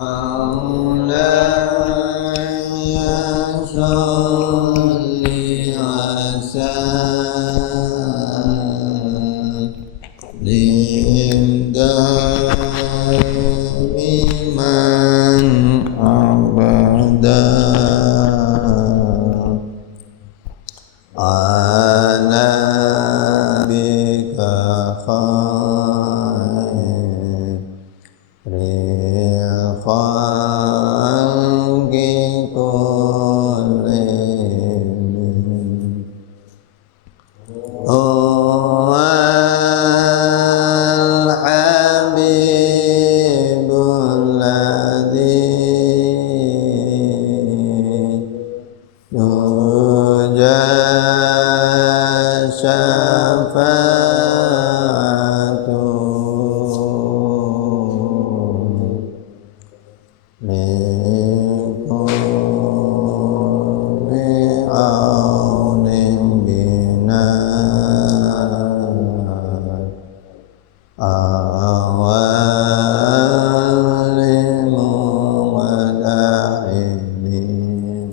مولاي صل وسلم دائما أبدا على بك خير الخلق كلهم هو الحبيب الذي ترجى شفاعته لكل عون بنا أول مداحين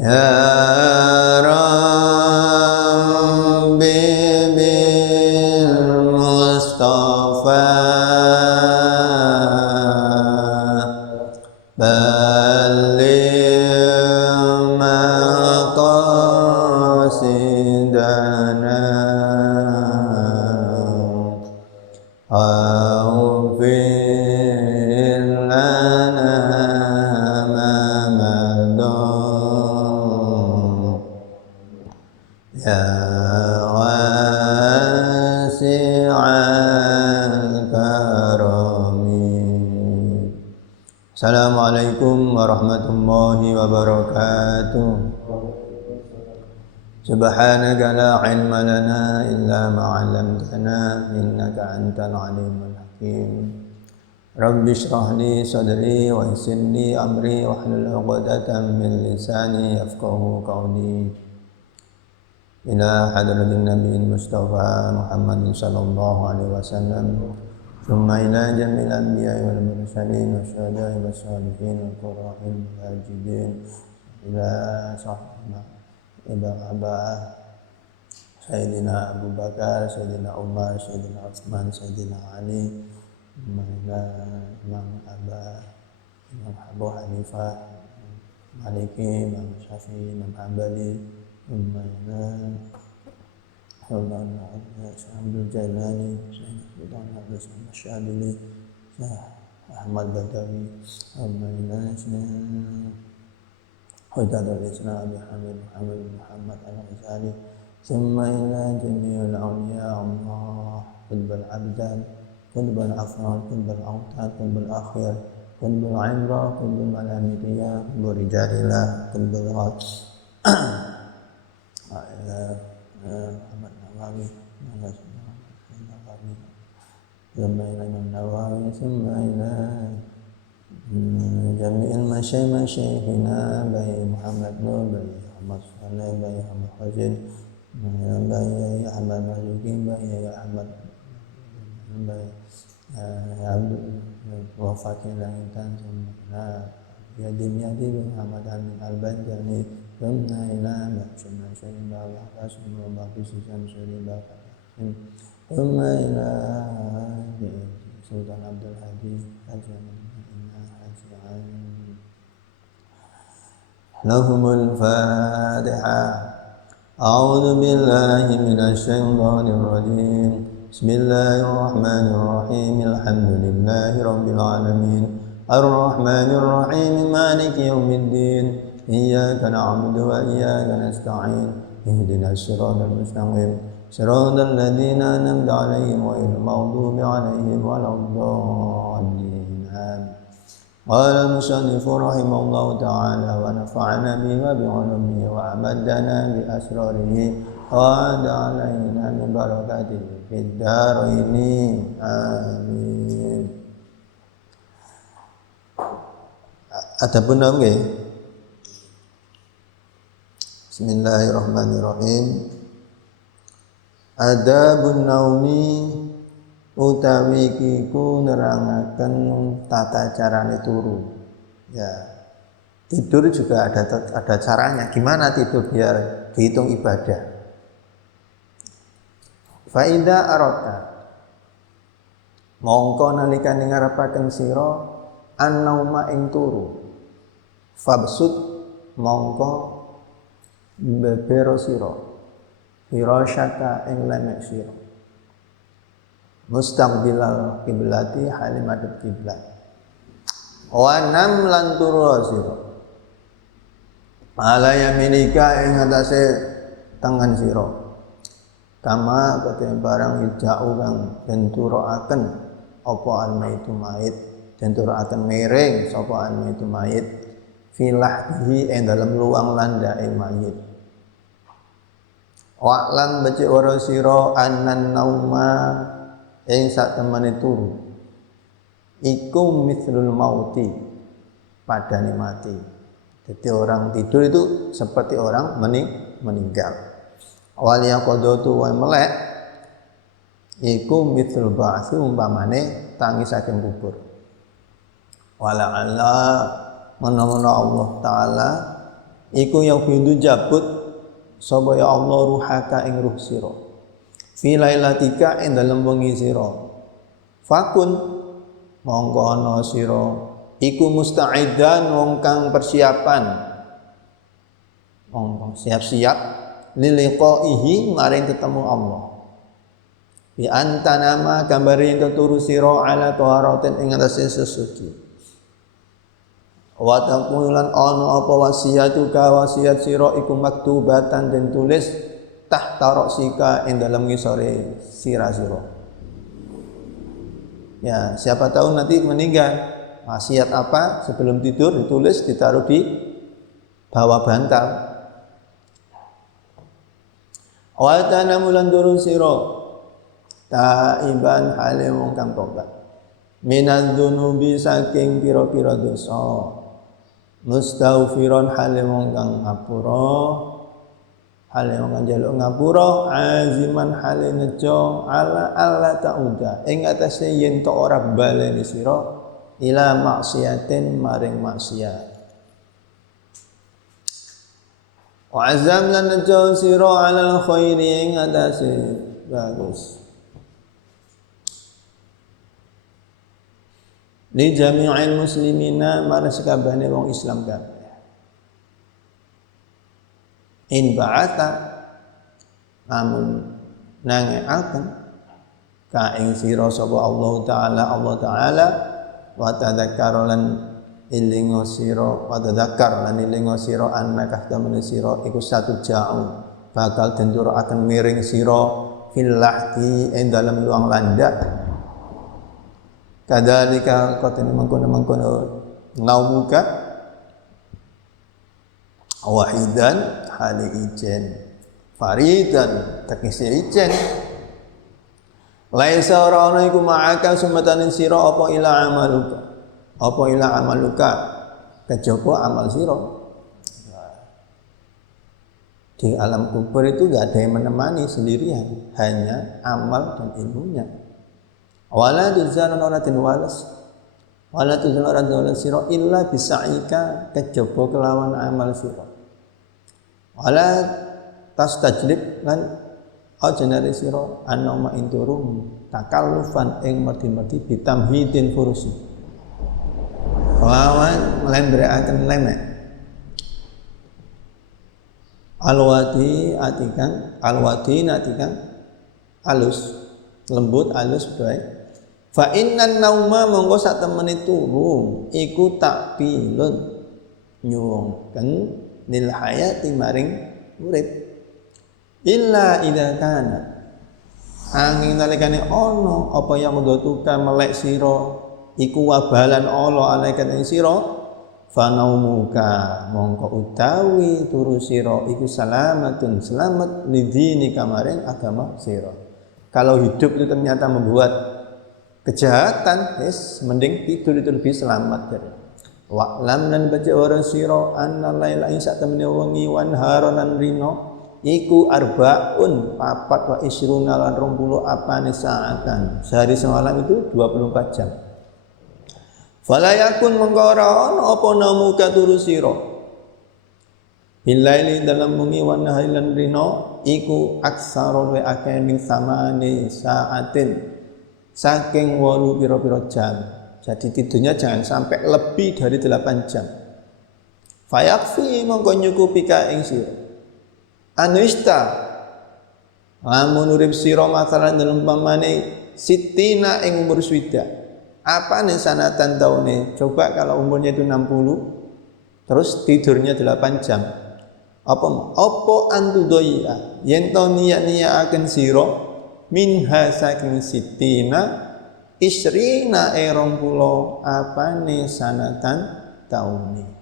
يا ربي بالمصطفى بلغ مقاصدنا اغفر لنا ما مضى يا واسع الكرم. Assalamualaikum warahmatullahi wabarakatuh. Subhanaka la ilma lana illa ma 'allamtana innaka antal alimul hakim. Rabbi shrah li sadri wa yassir li amri wahlul 'uqdatam min lisani yafqahu qawli. Ila hadratin nabiyil mustafa Muhammadin sallallahu alaihi wasallam. Thumma ila jamil anbiya'i wal mursalin wasyuhada'i wassalihin wal qurra'il muhajibin ila sahbina ila abah Sayyidina Abu Bakar, Sayyidina Umar, Sayyidina Utsman, Sayyidina Ali, ila Imam Imam Abu Hanifah, Maliki, Imam Syafi'i, Imam Hambali, ila Abdul Jalani, Sultan Abbas Syadili, Ahmad Badawi, Hujjatul Islam Abi Hamid Muhammad Al-Ghazali, summa ila jami'il awliya Allah, qutbul abdan, qutbul afran, qutbul awtad, qutbul akhir, qutbul imra, qutbul malamidiyah, qutbul rijalillah, qutbul ghad Muhammad Nawawi, summa ila Imam Nawawi, summa ila jami'il masyayikhina Bayi Muhammad Nur, Bayi Ahmad Saleh, Bayi Ahmad Khazin, Bayi Ahmad Mazuki, Bayi Ahmad Bayi Abdul Wafatil Intan, summa Yadim Muhammad Amin Al-Banjani, summa ila Syamsul Syarif Al-Abbas, summa Baqi Syamsul Baqi, summa ila Sultan Abdul Hadi lahumul Fatihah. A'udzu billahi minasy syaithanir rajim. Bismillahirrahmanirrahim. Alhamdulillahi rabbil alamin. Ar-Rahmanir Rahim. Maliki yaumiddin. Iyyaka na'budu wa iyyaka nasta'in. Ihdinas siratal mustaqim. Siratal ladzina an'amta 'alaihim ghairil maghdubi 'alaihim waladdallin. قال المصنف رحمه الله تعالى ونفعنا به وبعلومه وأمدنا بأسراره وأعاد علينا من بركاته في الدارين آمين. Adapun nggih. Bismillahirrahmanirrahim. Adabun naumi utawi iki ku nerangaken tata carane turu. Ya. Tidur juga ada caranya. Gimana tidur biar dihitung ibadah? Fa idza arata mongko nalikane ngarepaken sira an-nauma ing turu. Fabsud mongko bebero sira firasyaka ing lemek sira. Mustaqbilal kiblati halimadul kiblat. Wa nam lan turu sira. Ala yaminika ing atase tangan sira. Kama kate barang yujau kang den turaaken apa almaitu mait, den turaaken miring sapa almaitu mait filahhi ing dalem luang landake mayit. Wa lam baca ora sira annan nauma ing sak temene turu iku mithlul mauti, padane mati. Jadi orang tidur itu seperti orang meninggal. Awal yaqadatu wa melek iku mithlul ba'tsi umpamane tangi saking kubur. Wala Allah menawa Allah taala iku yang bindu jabut sapa ya Allah ruhaka ing ruh sira. Fi lailatika ing dalem wengi sira. Fakun mongko ana sira iku musta'idan wong kang persiapan. Wong siap-siap liliqaihi maring ketemu Allah. Bi antanama gambare ento turu sira ala taharatin ing atase sesuci. Wa taqulan ana apa wasiatuka wasiat sira iku maktubatan den tulis tahta ra'sika ing dalem ngisore sira sira. Ya, siapa tahu nanti meninggal. Wasiat apa sebelum tidur ditulis ditaruh di bawah bantal. Wa tanamulan durun sira taiban hale wong kang tobat minadz dzunubi saking pira-pira dosa mustaghfiron hale wong kang ngapura hale wong kang njaluk ngapura aziman hale nejo ala alla ta'uda ing atase yen to ora baleni sira ila maksiatin maring maksiat. Wa azam lan nejo sira alal khairi ing atase bagus. Li jami'il muslimina marang sakabehane wong Islam kabeh. In ba'ata amun nangeaken ka ing sira sapa Allah taala wa tadzakkara lan ilingo sira wa tadzakkar lan ilingo sira annaka tamene sira iku satu ja'u bakal den turakaken miring sira fil lahdi ing dalem luang landak. Kadzalika qatene mangkono naumuka wahidan hali ijen faridan teknisi ijen laisa ora ana iku ma'aka sumatanin sira apa ila amaluka kejaba amal sira. Di alam kubur itu enggak ada yang menemani sendirian, hanya amal dan ilmunya. Wala tuzana oratin walas wala tuzana oratin sira illa bisaika kejaba kelawan amal sira. Wala tastajlib lan ajenare sira anama inturum takallufan ing merdi-merdi bitamhidin furusi lawan lembreaken lemek alwati natikan alus lembut alus baik fa innan nauma monggo sak temene turu iku takbilun nyuwungken lil hayati maring urip illa idza kana angin nalikane ana apa yang ndotuka melek sira iku wabalan ala alaikat ing sira fanaumuka mongko utawi turu sira iku salamatun selamat lidini kamaring agama sira. Kalau hidup itu ternyata membuat kejahatan, mending tidur itu lebih selamat dari. Wa'lam lan baca orang sira anna laila ing sak temene wengi wan haronan rino iku arbaun papat wa isruna lan 20 apane saatan. Sehari semalam itu 24 jam. Fala yakun mongko ora ana apa namuka turu sira. Bilaili dalam bengi wa nahailan rino iku aksara wa akeh min samane saatin. Saking 8 pira-pira jam. Jadi tidurnya jangan sampai lebih dari 8 jam. Fayakfi mongko nyukupi ka ing sira. Anuista lamun urip sira masalan dalem pamane sitina ing umur swida. Apa nih sanatan taune? Coba kalau umurnya itu 60 terus tidurnya 8 jam. Apa antudoya yen to niat-niat akan sira minha saking sitina isrina 20 apane sanatan taune.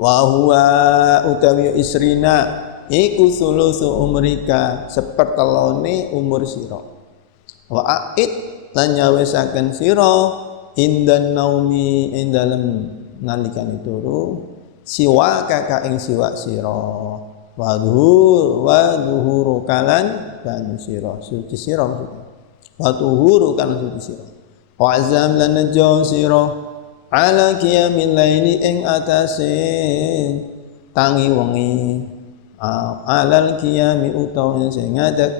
Wa huwa utawi isrina iku sulusu umrika sepertelone umur sira. Wa ait lan nyawisaken sira indan naumi ing dalem nalikane turu siwa kaka ing siwa sira. Wa dhuhuru kalan kan sira suci sira. Wa tuhuru kan suci sira. Wa azam lan najo sira ala qiyamil laili ing atase tangi wengi alal qiyami utawa sing ngadeg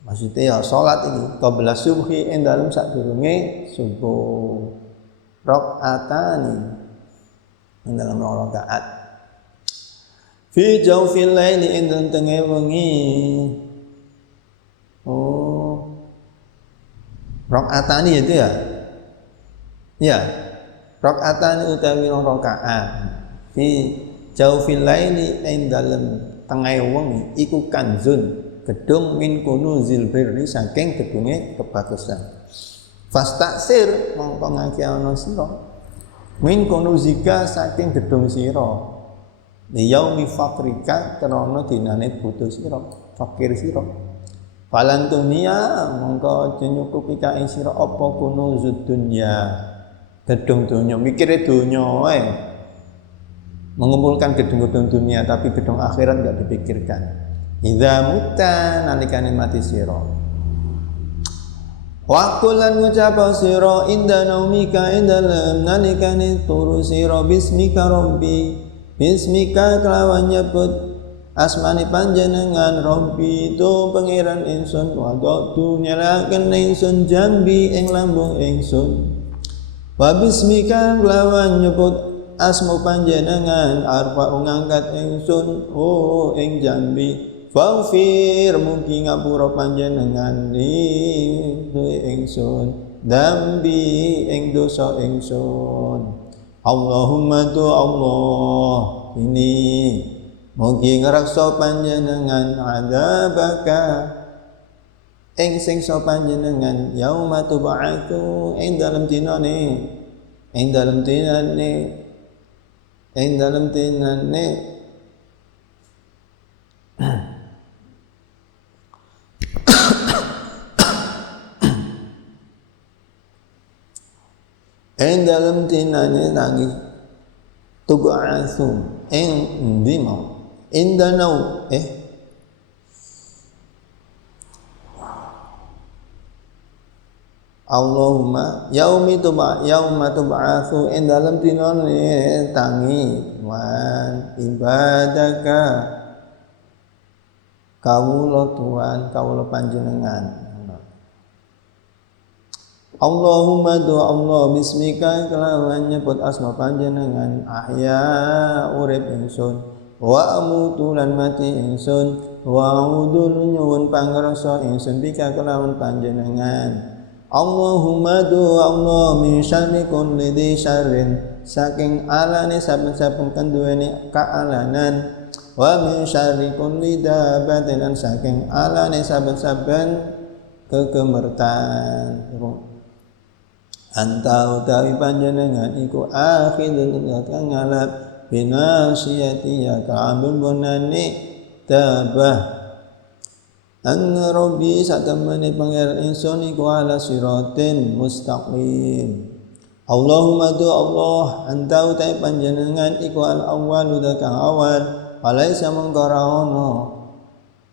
maksudnya ya salat iki qabla subhi ing dalem sadurunge subuh rakaatani ing dalem rakaat fi jawfil laili ing dalem tengah wengi rakaatani itu ya. Ya, rakaatan utawi rakaat fi jaufil laili ing dalem tengah wengi iku kanzun gedung min kunuzil birri saking gedunge kebagusan. Fastaksir mongko ngakehana sira min kunuzika saking gedung sira li yaumi fakrika krana dinane butuh sira fakir sira. Falan dunia mongko nyukupi ka ing sira apa kunuzud dunya gedung dunia, mikirnya dunia mengumpulkan gedung-gedung dunia tapi gedung akhirat enggak dipikirkan. Idza mutta nalikane mati sira. Wa kullan ngucapa sira inda naumika indalem nalikane turu sira bismika rabbi. Bismika kelawan nyebut asmani panjenengan rabbi tu pangeran ingsun wa tu nyalaken ingsun jambi ing lambung ingsun. Wa bismika lawan nyebut asmu panjenengan arfa ngangkat ingsun ing jambi faghfir mugi ngapura panjenengan li ingsun dambi ing dosa ingsun. Allahumma tu Allah ini mugi ngreksa panjenengan adzabaka ing singsa panjenengan yauma tub'atu ing dalem dinane ing dalem dinane ing dalem dinane ing dalem dinane tangi tub'atu ing ndi mau indanau Allahumma yauma tub'atsu ing dalem dinane tangi wan ibadaka kawula Tuhan kawula panjenengan. Allahumma do Allah bismika kelawan nyebut asma panjenengan ahya urip ingsun wa amutu lan mati ingsun wa a'udzu nyuwun pangreksa ingsun bika kelawan panjenengan. Allahumma do Allah min syarri kulli dzi syarrin saking alane saben-saben kang duweni kaalanan wa min syarri kulli dabbatin lan saking alane saben-saben kegemertan. Anta utawi panjenengan iku akhidun kang ngalap binasiyati ya ka'ambun bonane tabah Anna Rabbi satamane pangeran ingsun iku ala siratin mustaqim. Allahumma do Allah anta utai panjenengan iku al awwalu kang awal alaisa mungkara ono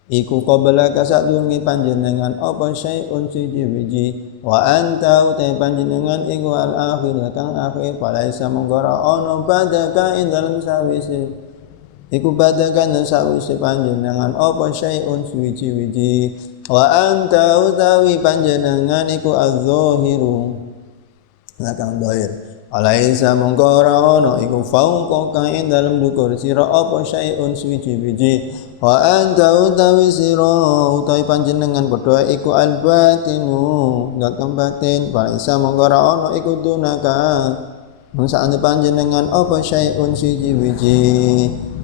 iku qabla kasadurunge panjenengan apa syai'un siji-wiji wa anta utai panjenengan iku al-akhir kang akhir alaisa mungkara ono badaka ing dalem sawise iku badaka ing sawise panjenengan apa syai'un siji-wiji wa anta utawi panjenengan iku az-zahiru kang zahir alaisa mungkara ono iku fauqa kang ing dalem dukur sira apa syai'un suwiji-wiji wa anta utawi sira utawi panjenengan padha iku al-batinu zat kang batin alaisa mungkara ono iku dunaka mungsane panjenengan apa syai'un suwiji-wiji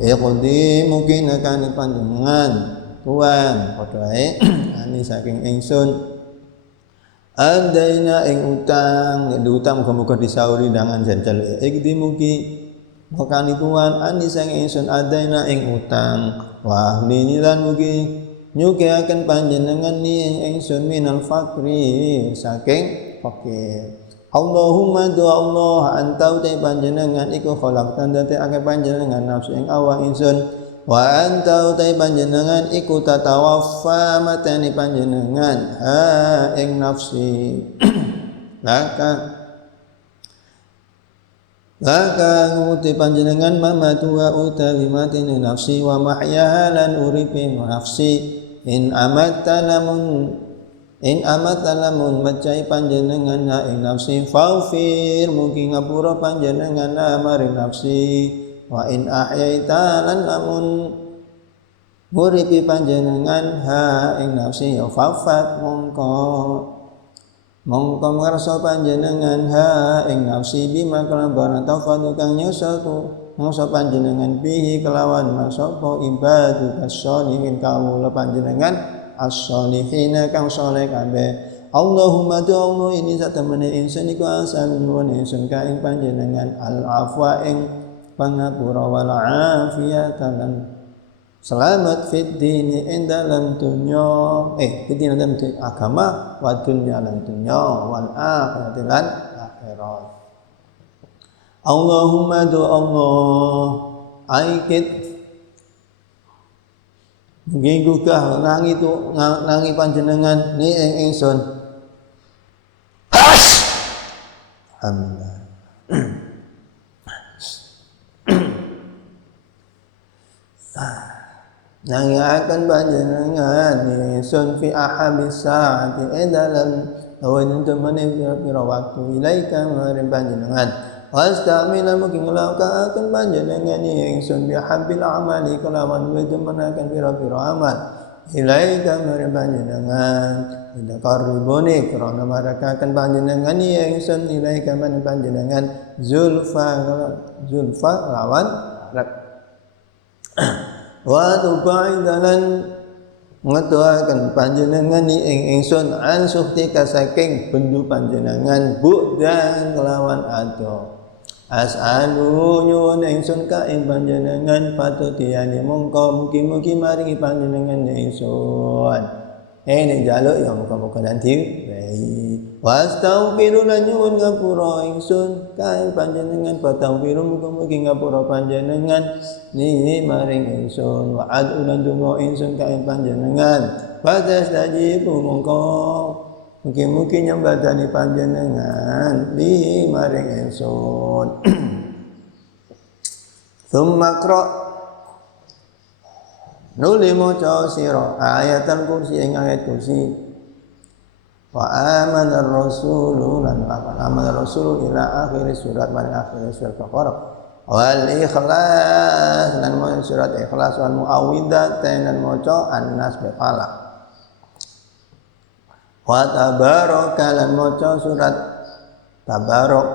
iqdi mungkin akan panjenengan tuan padha ani saking ingsun adaina ing utang muga-muga disauri dengan janjal iki mugi makani tuan ani sang ingsun adaina ing utang wa lan mugi nyukeaken panjenengan ni ing ingsun minal fakri saking fakir Allahumma do Allah anta te panjenengan iku khalaqtan dadi akeh panjenengan nafsu ing awak ingsun wa anta utai panjenengan iku tatawaffa mateni panjenengan ing nafsi laka nguti panjenengan mamatu wa utawi mateni nafsi wa mahyaha lan uripe nafsi in amatta lamun macai panjenengan ing nafsi faufir mugi ngapura panjenengan maring nafsi wa in ahyaita lan lamun nguripi panjenengan ing nafsi ya fafat mongko ngarsa panjenengan ing nafsi bima kelawan tafadu kang nyusa panjenengan bihi kelawan masapa ibadu as-sholihin kawula panjenengan as-sholihina kang saleh kabeh Allahumma Allah ini satemene ingsun iku asal nuwun ingsun ka ing panjenengan al-afwa ing pangapura wal afiyatan lan selamat fid dini ing dalam dunya fid dini dalam agama wa dunya lan dunya wal akhirat lan akhirat Allahumma do Allah aikit nggigugah nangi panjenengan ni ing ingsun alhamdulillah nangiakan panjenengan ingsun fi ahabis saati dalam awan temene pira waktu ilaika maring panjenengan wastamina mugi nglakaken panjenengan ingsun bi habil amali kelawan wedemenaken pira-pira amal ilaika maring panjenengan takarrubuni krana marakaken panjenengan ingsun ilaika maring panjenengan zulfa lawan wa tubaidalan ngetuaken panjenengan ing ingsun an suhtika saking bendu panjenengan bu'dan kelawan ado as'alu nyuwun ingsun ka ing panjenengan patutiyane mongko mugi-mugi maringi panjenengan ingsun ene jaluk ya muga-muga nanti wastaghfiru lan nyuwun ngapura ingsun ka ing panjenengan patangfiru muga-mugi ngapura panjenengan ni maring ingsun wa adulan donga ingsun ka ing panjenengan padasdajibu mongko mugi-mugi nyembadani panjenengan li maring ingsun summa qra nuli maca sira ayatan kursi ing ayat kursi wa amana ar-rasulu lan amana ar-rasulu ila akhir surat maring akhir surat Baqarah wal ikhlas lan maca surat ikhlas wal muawwidzatain lan maca an-nas bi falaq wa tabaraka lan maca surat tabarok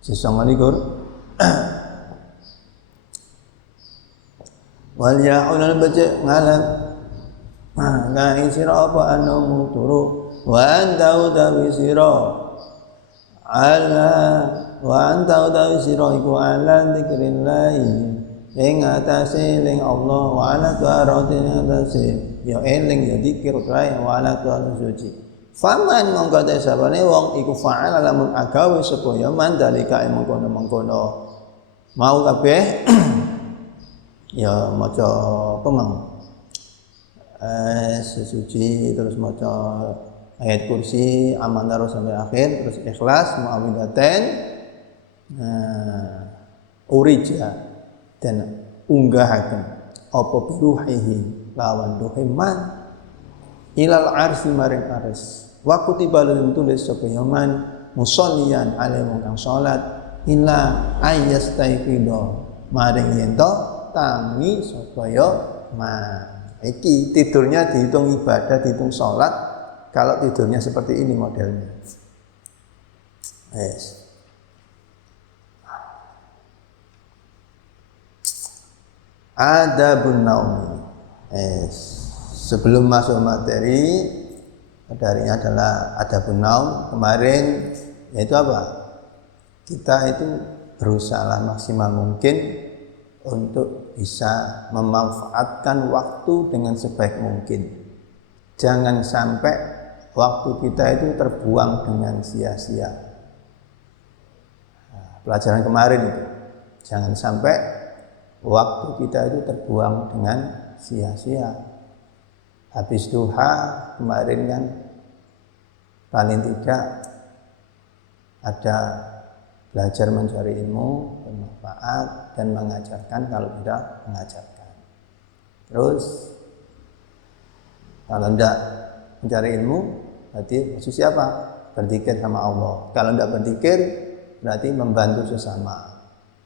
sesama likur wal ya'ulal baca ngalam ngai sira apa anu turu wa anta utawi sira ala wa anta utawi sira iku ala dzikrillah ing atase eling Allah wa ala ta'aratin atase ya eling ya dzikir kae wa ala ta'ala suci faman mongko te sabane wong iku fa'ala lamun agawe supaya mandalika mengkono mau kabeh ya maca apa mau sesuci terus maca ayat kursi amanah sampai akhir terus ikhlas muawwidzatain urija dan unggahaken apa biruhihi lawan duhiman ilal arsy maring ars wa kutiba lan tulis sapa yaman musolliyan alaihi wong kang salat illa ayyastaiqidha maring yen to tangi supaya iki tidurnya dihitung ibadah dihitung salat kalau tidurnya seperti ini modelnya. Yes. Adabun naum. Yes. Sebelum masuk materi, materinya adalah adabun naum. Kemarin yaitu apa? Kita itu berusaha maksimal mungkin untuk bisa memanfaatkan waktu dengan sebaik mungkin. Jangan sampai waktu kita itu terbuang dengan sia-sia. Pelajaran kemarin itu, jangan sampai waktu kita itu terbuang dengan sia-sia. Habis duha kemarin kan paling tidak ada belajar mencari ilmu bermanfaat dan mengajarkan kalau tidak mengajarkan. Terus kalau tidak mencari ilmu berarti khusus siapa? Berzikir sama Allah. Kalau tidak berzikir berarti membantu sesama.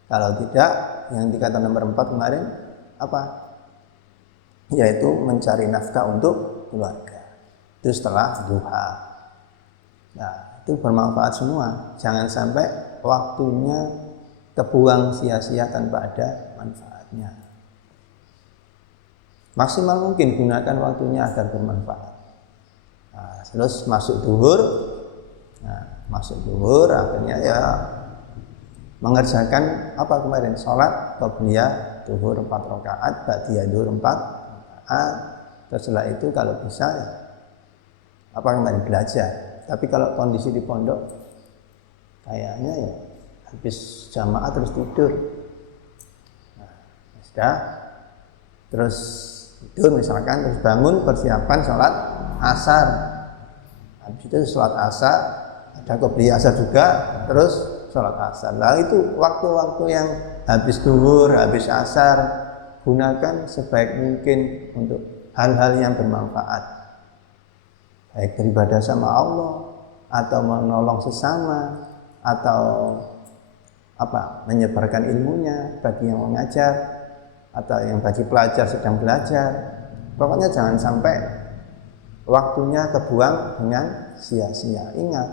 Kalau tidak, yang dikatakan nomor 4 kemarin apa? Yaitu mencari nafkah untuk keluarga. Itu setelah duha. Nah, itu bermanfaat semua. Jangan sampai waktunya terbuang sia-sia tanpa ada manfaatnya. Maksimal mungkin gunakan waktunya agar bermanfaat. Nah, terus masuk zuhur. Nah, masuk zuhur akhirnya ya mengerjakan apa kemarin? Salat qabliyah zuhur 4 rakaat, ba'diyah zuhur 4 rakaat. Terus setelah itu kalau bisa ya, apa kemarin belajar. Tapi kalau kondisi di pondok kayaknya ya habis jamaah terus tidur. Nah, sudah terus tidur misalkan terus bangun persiapan sholat asar. Habis itu sholat asar ada qobliyah asar juga terus sholat asar. Lah itu waktu-waktu yang habis zuhur, habis asar gunakan sebaik mungkin untuk hal-hal yang bermanfaat. Baik beribadah sama Allah atau menolong sesama atau apa? Menyebarkan ilmunya bagi yang mengajar atau yang bagi pelajar sedang belajar. Pokoknya jangan sampai waktunya kebuang dengan sia-sia. Ingat,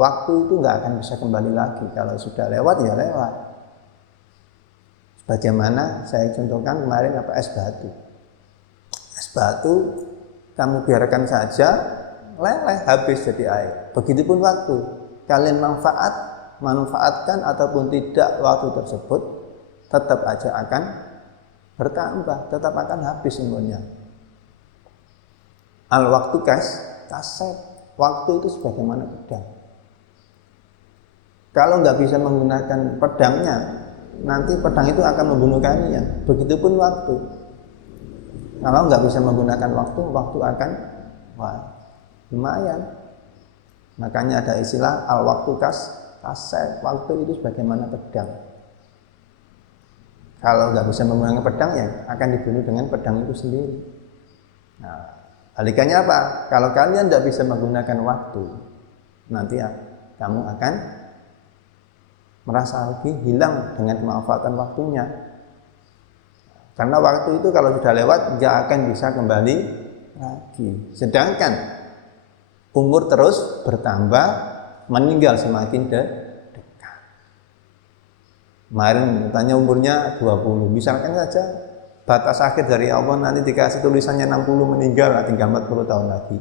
waktu itu nggak akan bisa kembali lagi. Kalau sudah lewat ya lewat. Bagaimana saya contohkan kemarin apa es batu. Es batu kamu biarkan saja leleh habis jadi air. Begitupun waktu. Kalian manfaatkan ataupun tidak waktu tersebut tetap aja akan bertambah, tetap akan habis umurnya. Al waktu kaset. Waktu itu sebagaimana pedang. Kalau nggak bisa menggunakan pedangnya, nanti pedang itu akan membunuh kalian. Begitupun waktu. Kalau nggak bisa menggunakan waktu akan lumayan. Makanya ada istilah al waktu kaset. Waktu itu sebagaimana pedang. Kalau nggak bisa menggunakan pedang ya akan dibunuh dengan pedang itu sendiri. Nah, balikannya apa? Kalau kalian tidak bisa menggunakan waktu, nanti ya, kamu akan merasa lagi hilang dengan kemanfaatan waktunya. Karena waktu itu kalau sudah lewat tidak akan bisa kembali lagi. Sedangkan umur terus bertambah, meninggal semakin dekat. Kemarin tanya umurnya 20, misalkan saja batas akhir dari Allah nanti dikasih tulisannya 60 meninggal, tinggal 40 tahun lagi.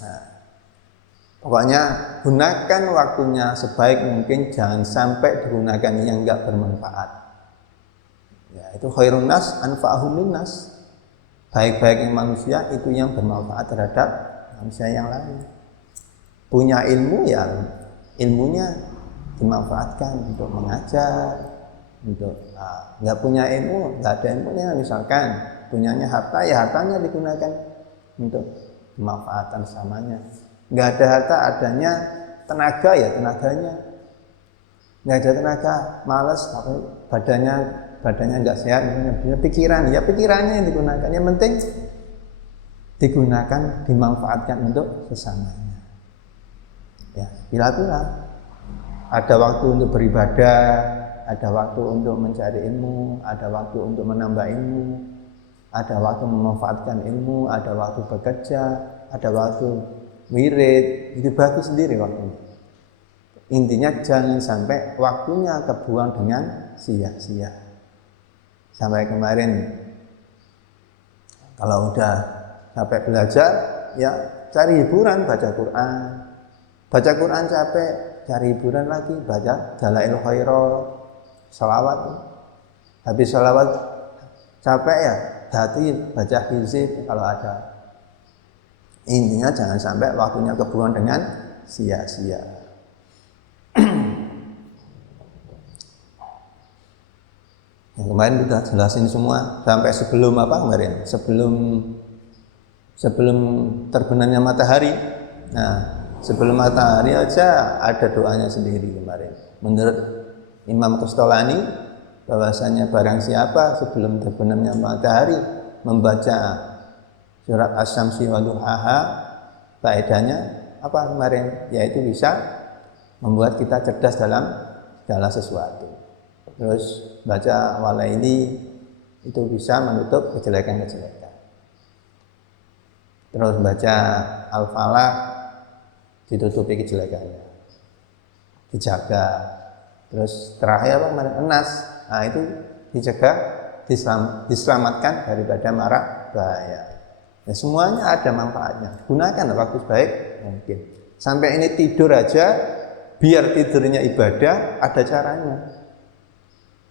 Nah, pokoknya gunakan waktunya sebaik mungkin, jangan sampai digunakan yang enggak bermanfaat. Ya, itu khairun nas anfa'uhum linnas. Baik-baiknya manusia itu yang bermanfaat terhadap manusia yang lain. Punya ilmu ya ilmunya dimanfaatkan untuk mengajar, untuk nggak punya ilmu, nggak ada ilmunya misalkan, punyanya harta, ya hartanya digunakan untuk pemanfaatan samanya. Nggak ada harta, adanya tenaga, ya tenaganya. Nggak ada tenaga, malas, badannya nggak sehat, punya pikiran, ya pikirannya yang digunakan. Yang penting digunakan, dimanfaatkan untuk sesamanya. Ya, pilih-pilih. Ada waktu untuk beribadah, ada waktu untuk mencari ilmu, ada waktu untuk menambah ilmu, ada waktu memanfaatkan ilmu, ada waktu bekerja, ada waktu wirid. Itu bagi sendiri waktunya. Intinya jangan sampai waktunya kebuang dengan sia-sia. Sampai kemarin kalau udah sampai belajar, ya cari hiburan, baca Quran. Baca Quran capek, cari hiburan lagi, baca Dalail Khairah, sholawat. Habis sholawat capek ya, hati baca hizib kalau ada. Intinya jangan sampai waktunya kebuang dengan sia-sia. Yang kemarin sudah jelasin semua sampai sebelum apa kemarin? Sebelum terbenamnya matahari. Nah, sebelum matahari aja ada doanya sendiri kemarin. Menurut Imam Qustolani, bahwasanya barang siapa sebelum terbenamnya matahari membaca surat Asy-Syamsi wa duhaha, faedahnya apa kemarin? Yaitu bisa membuat kita cerdas dalam segala sesuatu. Terus baca walaili itu bisa menutup kejelekan-kejelekan. Terus baca al-falaq ditutupi kejelekannya, dijaga. Terus terakhir apa kemarin? Nas, nah itu dicegah, diselamatkan daripada mara bahaya. Ya, semuanya ada manfaatnya. Gunakan waktu sebaik mungkin. Sampai ini tidur aja, biar tidurnya ibadah, ada caranya.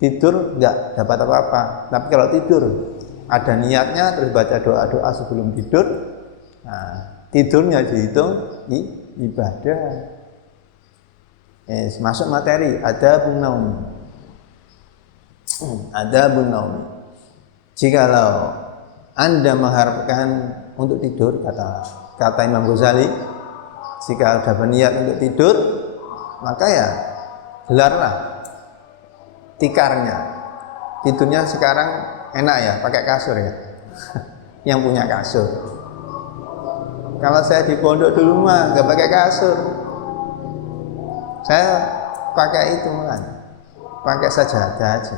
Tidur nggak dapat apa-apa, tapi kalau tidur ada niatnya, terus baca doa-doa sebelum tidur, nah tidurnya dihitung ibadah. Masuk materi, ada bunaum. Jikalau Anda mengharapkan untuk tidur, kata Imam Ghazali, jika ada berniat untuk tidur, maka ya gelarlah tikarnya. Tidurnya sekarang enak ya, pakai kasur ya. Yang punya kasur. Kalau saya di pondok dulu mah nggak pakai kasur. Saya pakai itu malah, pakai sajadah aja.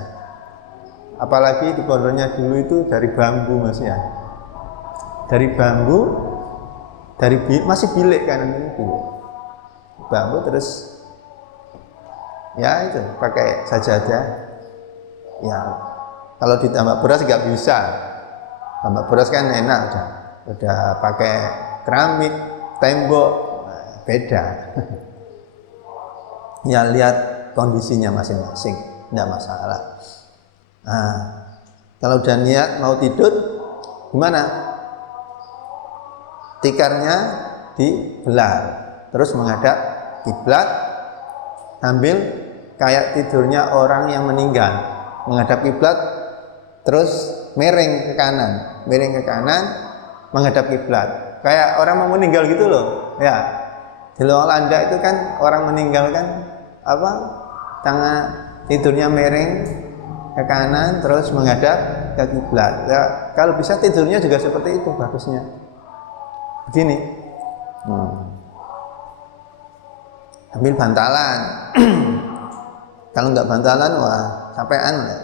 Apalagi di pondoknya dulu itu dari bambu mas ya. Dari bambu, masih bilik kan ini bilik. Bambu terus ya itu pakai sajadah. Ya kalau ditambah beras nggak bisa. Tambah beras kan enak udah pakai keramik, tembok, beda. Ya lihat kondisinya masing-masing, tidak masalah. Nah, kalau udah niat mau tidur, gimana? Tikarnya dibelah, terus menghadap kiblat, sambil kayak tidurnya orang yang meninggal, menghadap kiblat, terus miring ke kanan, menghadap kiblat, kayak orang mau meninggal gitu loh, ya. Di Loalanda itu kan orang meninggal kan apa? Tangan tidurnya miring ke kanan, terus menghadap ke kiblat. Ya, kalau bisa tidurnya juga seperti itu bagusnya. Begini. Ambil bantalan. Kalau nggak bantalan, wah capean ya.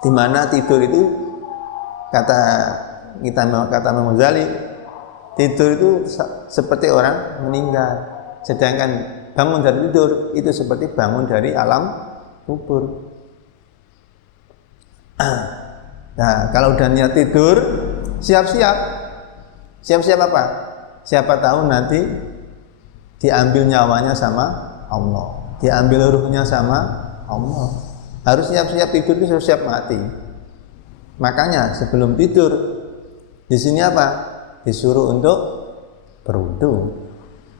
Di mana tidur itu kata Imam Ghazali, tidur itu seperti orang meninggal. Sedangkan bangun dari tidur itu seperti bangun dari alam kubur. Nah, kalau udah niat tidur, siap-siap apa? Siapa tahu nanti diambil nyawanya sama Allah, diambil ruhnya sama Allah. Harus siap-siap tidur itu siap mati. Makanya sebelum tidur di sini apa? Disuruh untuk berwudu.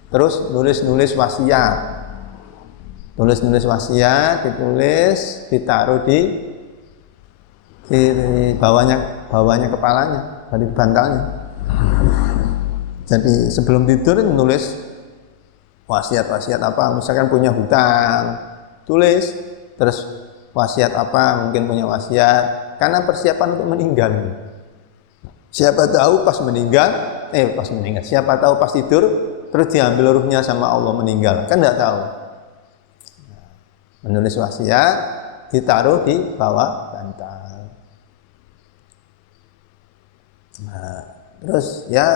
Terus nulis-nulis wasiat. Nulis-nulis wasiat, ditulis, ditaruh di bawahnya kepalanya, dari bantalnya. Jadi sebelum tidur nulis wasiat-wasiat apa, misalkan punya hutang, tulis. Terus wasiat apa, mungkin punya wasiat, karena persiapan untuk meninggal. Siapa tahu pas meninggal, siapa tahu pas tidur terus diambil ruhnya sama Allah meninggal, kan tidak tahu. Menulis wasiat ditaruh di bawah bantal. Nah, terus ya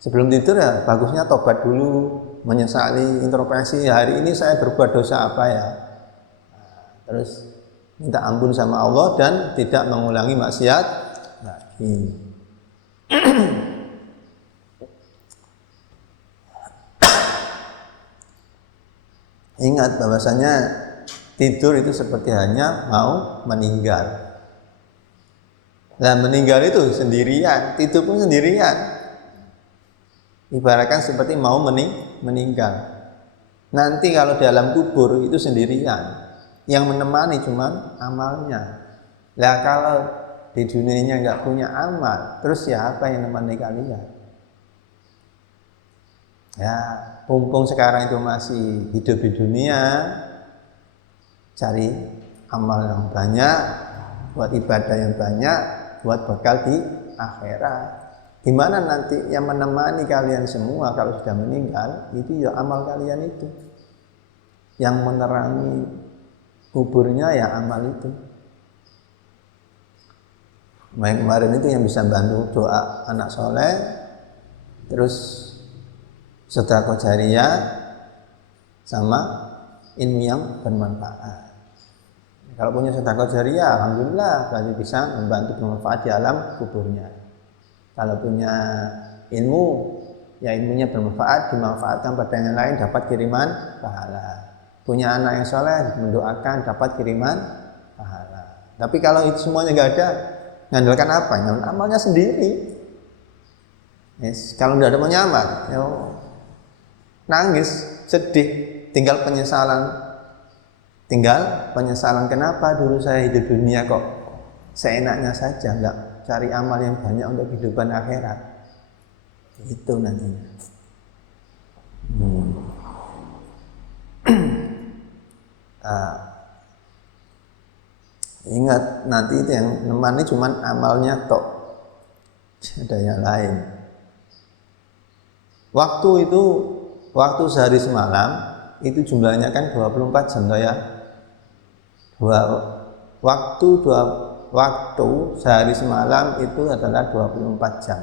sebelum tidur ya bagusnya tobat dulu, menyesali, introspeksi, hari ini saya berbuat dosa apa ya. Nah, terus minta ampun sama Allah dan tidak mengulangi maksiat lagi. Ingat bahwasanya tidur itu seperti hanya mau meninggal. Nah, meninggal itu sendirian, tidur pun sendirian. Ibaratkan seperti mau meninggal. Nanti kalau di alam kubur itu sendirian. Yang menemani cuma amalnya. Lah kalau di dunianya nggak punya amal, terus siapa yang menemani kalian? Ya, mumpung sekarang itu masih hidup di dunia, cari amal yang banyak, buat ibadah yang banyak, buat bekal di akhirat. Di mana nanti yang menemani kalian semua kalau sudah meninggal, itu ya amal kalian itu. Yang menerangi kuburnya ya amal itu. Kemarin itu yang bisa bantu doa anak soleh, terus sedekah jariyah, sama ilmu yang bermanfaat. Kalau punya sedekah jariyah, alhamdulillah berarti bisa membantu bermanfaat di alam kuburnya. Kalau punya ilmu, ya ilmunya bermanfaat, dimanfaatkan pada yang lain, dapat kiriman pahala. Punya anak yang soleh, mendoakan, dapat kiriman pahala. Tapi kalau itu semuanya nggak ada, ngandalkan apa? Amalnya sendiri. Yes. Kalau nggak ada penyaman, ya nangis, sedih, tinggal penyesalan kenapa dulu saya hidup dunia kok seenaknya saja, nggak cari amal yang banyak untuk kehidupan akhirat. Itu nantinya. Ingat nanti itu yang nemani cuma amalnya tok, ada yang lain. Waktu sehari semalam itu jumlahnya kan 24 jam ya. Waktu sehari semalam itu adalah 24 jam.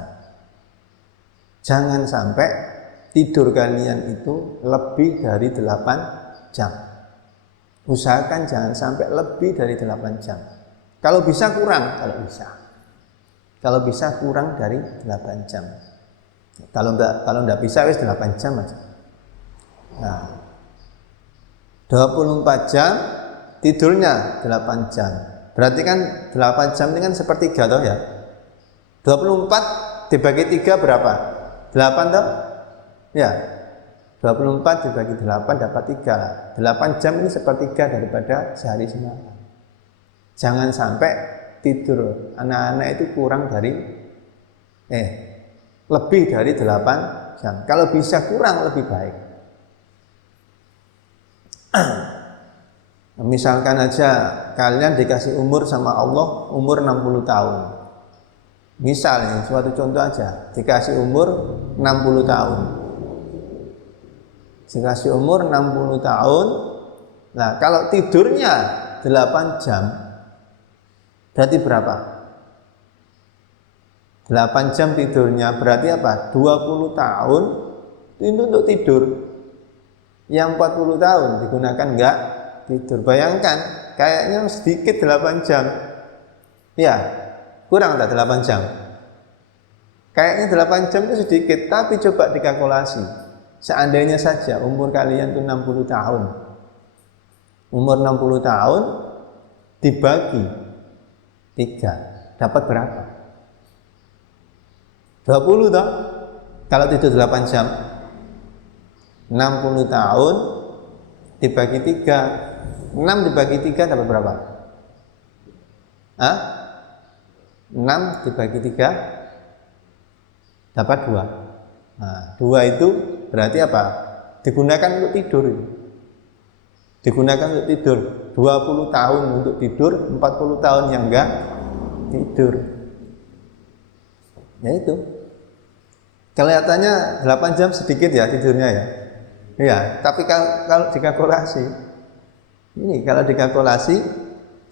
Jangan sampai tidur kalian itu lebih dari 8 jam. Usahakan jangan sampai lebih dari 8 jam. Kalau bisa kurang, Kalau bisa kurang dari 8 jam. Kalau enggak bisa wis 8 jam aja. Nah, 24 jam tidurnya 8 jam. Berarti kan 8 jam ini kan sepertiga toh ya. 24 dibagi 3 berapa? 8 toh? Ya. 24 dibagi 8 dapat 3 lah. 8 jam ini sepertiga daripada sehari semalam. Jangan sampai tidur anak-anak itu kurang dari lebih dari 8 jam. Kalau bisa kurang lebih baik. Misalkan aja kalian dikasih umur sama Allah umur 60 tahun. Misalnya suatu contoh aja, dikasih umur 60 tahun. Dikasih umur 60 tahun. Nah, kalau tidurnya 8 jam berarti berapa? 8 jam tidurnya berarti apa? 20 tahun itu untuk tidur. Yang 40 tahun digunakan enggak tidur. Bayangkan, kayaknya sedikit 8 jam. Ya, kurang tak 8 jam? Kayaknya 8 jam itu sedikit, tapi coba dikalkulasi. Seandainya saja umur kalian itu 60 tahun. Umur 60 tahun dibagi 3, dapat berapa? 20 toh? Kalau tidur 8 jam. 60 tahun dibagi 3. 6 dibagi 3 dapat berapa? Hah? 6 dibagi 3 dapat 2. Nah, 2 itu berarti apa? Digunakan untuk tidur. Digunakan untuk tidur. 20 tahun untuk tidur, 40 tahun yang enggak tidur. Ya itu. Kelihatannya 8 jam sedikit ya tidurnya ya. Iya, tapi kalau dikalkulasi, ini kalau dikalkulasi,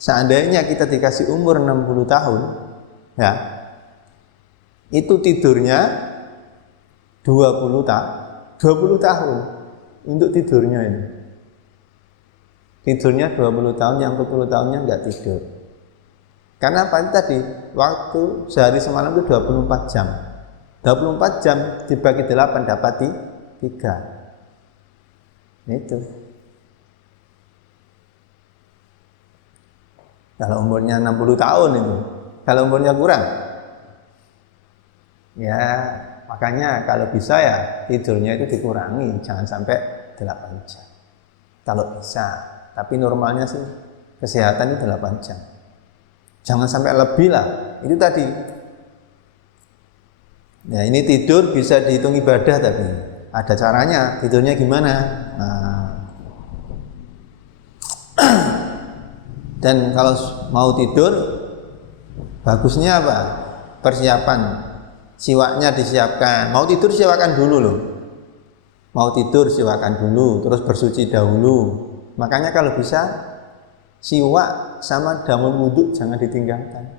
seandainya kita dikasih umur 60 tahun, ya, itu tidurnya 20 tahun untuk tidurnya ini. Tidurnya 20 tahun, yang 40 tahunnya enggak tidur. Karena apa tadi? Waktu sehari semalam itu 24 jam. 24 jam dibagi 8 dapat 3. Itu. Kalau umurnya 60 tahun itu. Kalau umurnya kurang, ya makanya kalau bisa ya tidurnya itu dikurangi, jangan sampai 8 jam. Kalau bisa, tapi normalnya sih kesehatan itu 8 jam. Jangan sampai lebih lah. Itu tadi. Ya ini tidur bisa dihitung ibadah tapi ada caranya. Tidurnya gimana? Nah. Dan kalau mau tidur, bagusnya apa? Persiapan. Siwaknya disiapkan. Mau tidur siwakan dulu loh. Mau tidur siwakan dulu, terus bersuci dahulu. Makanya kalau bisa siwak sama daun wudhu jangan ditinggalkan.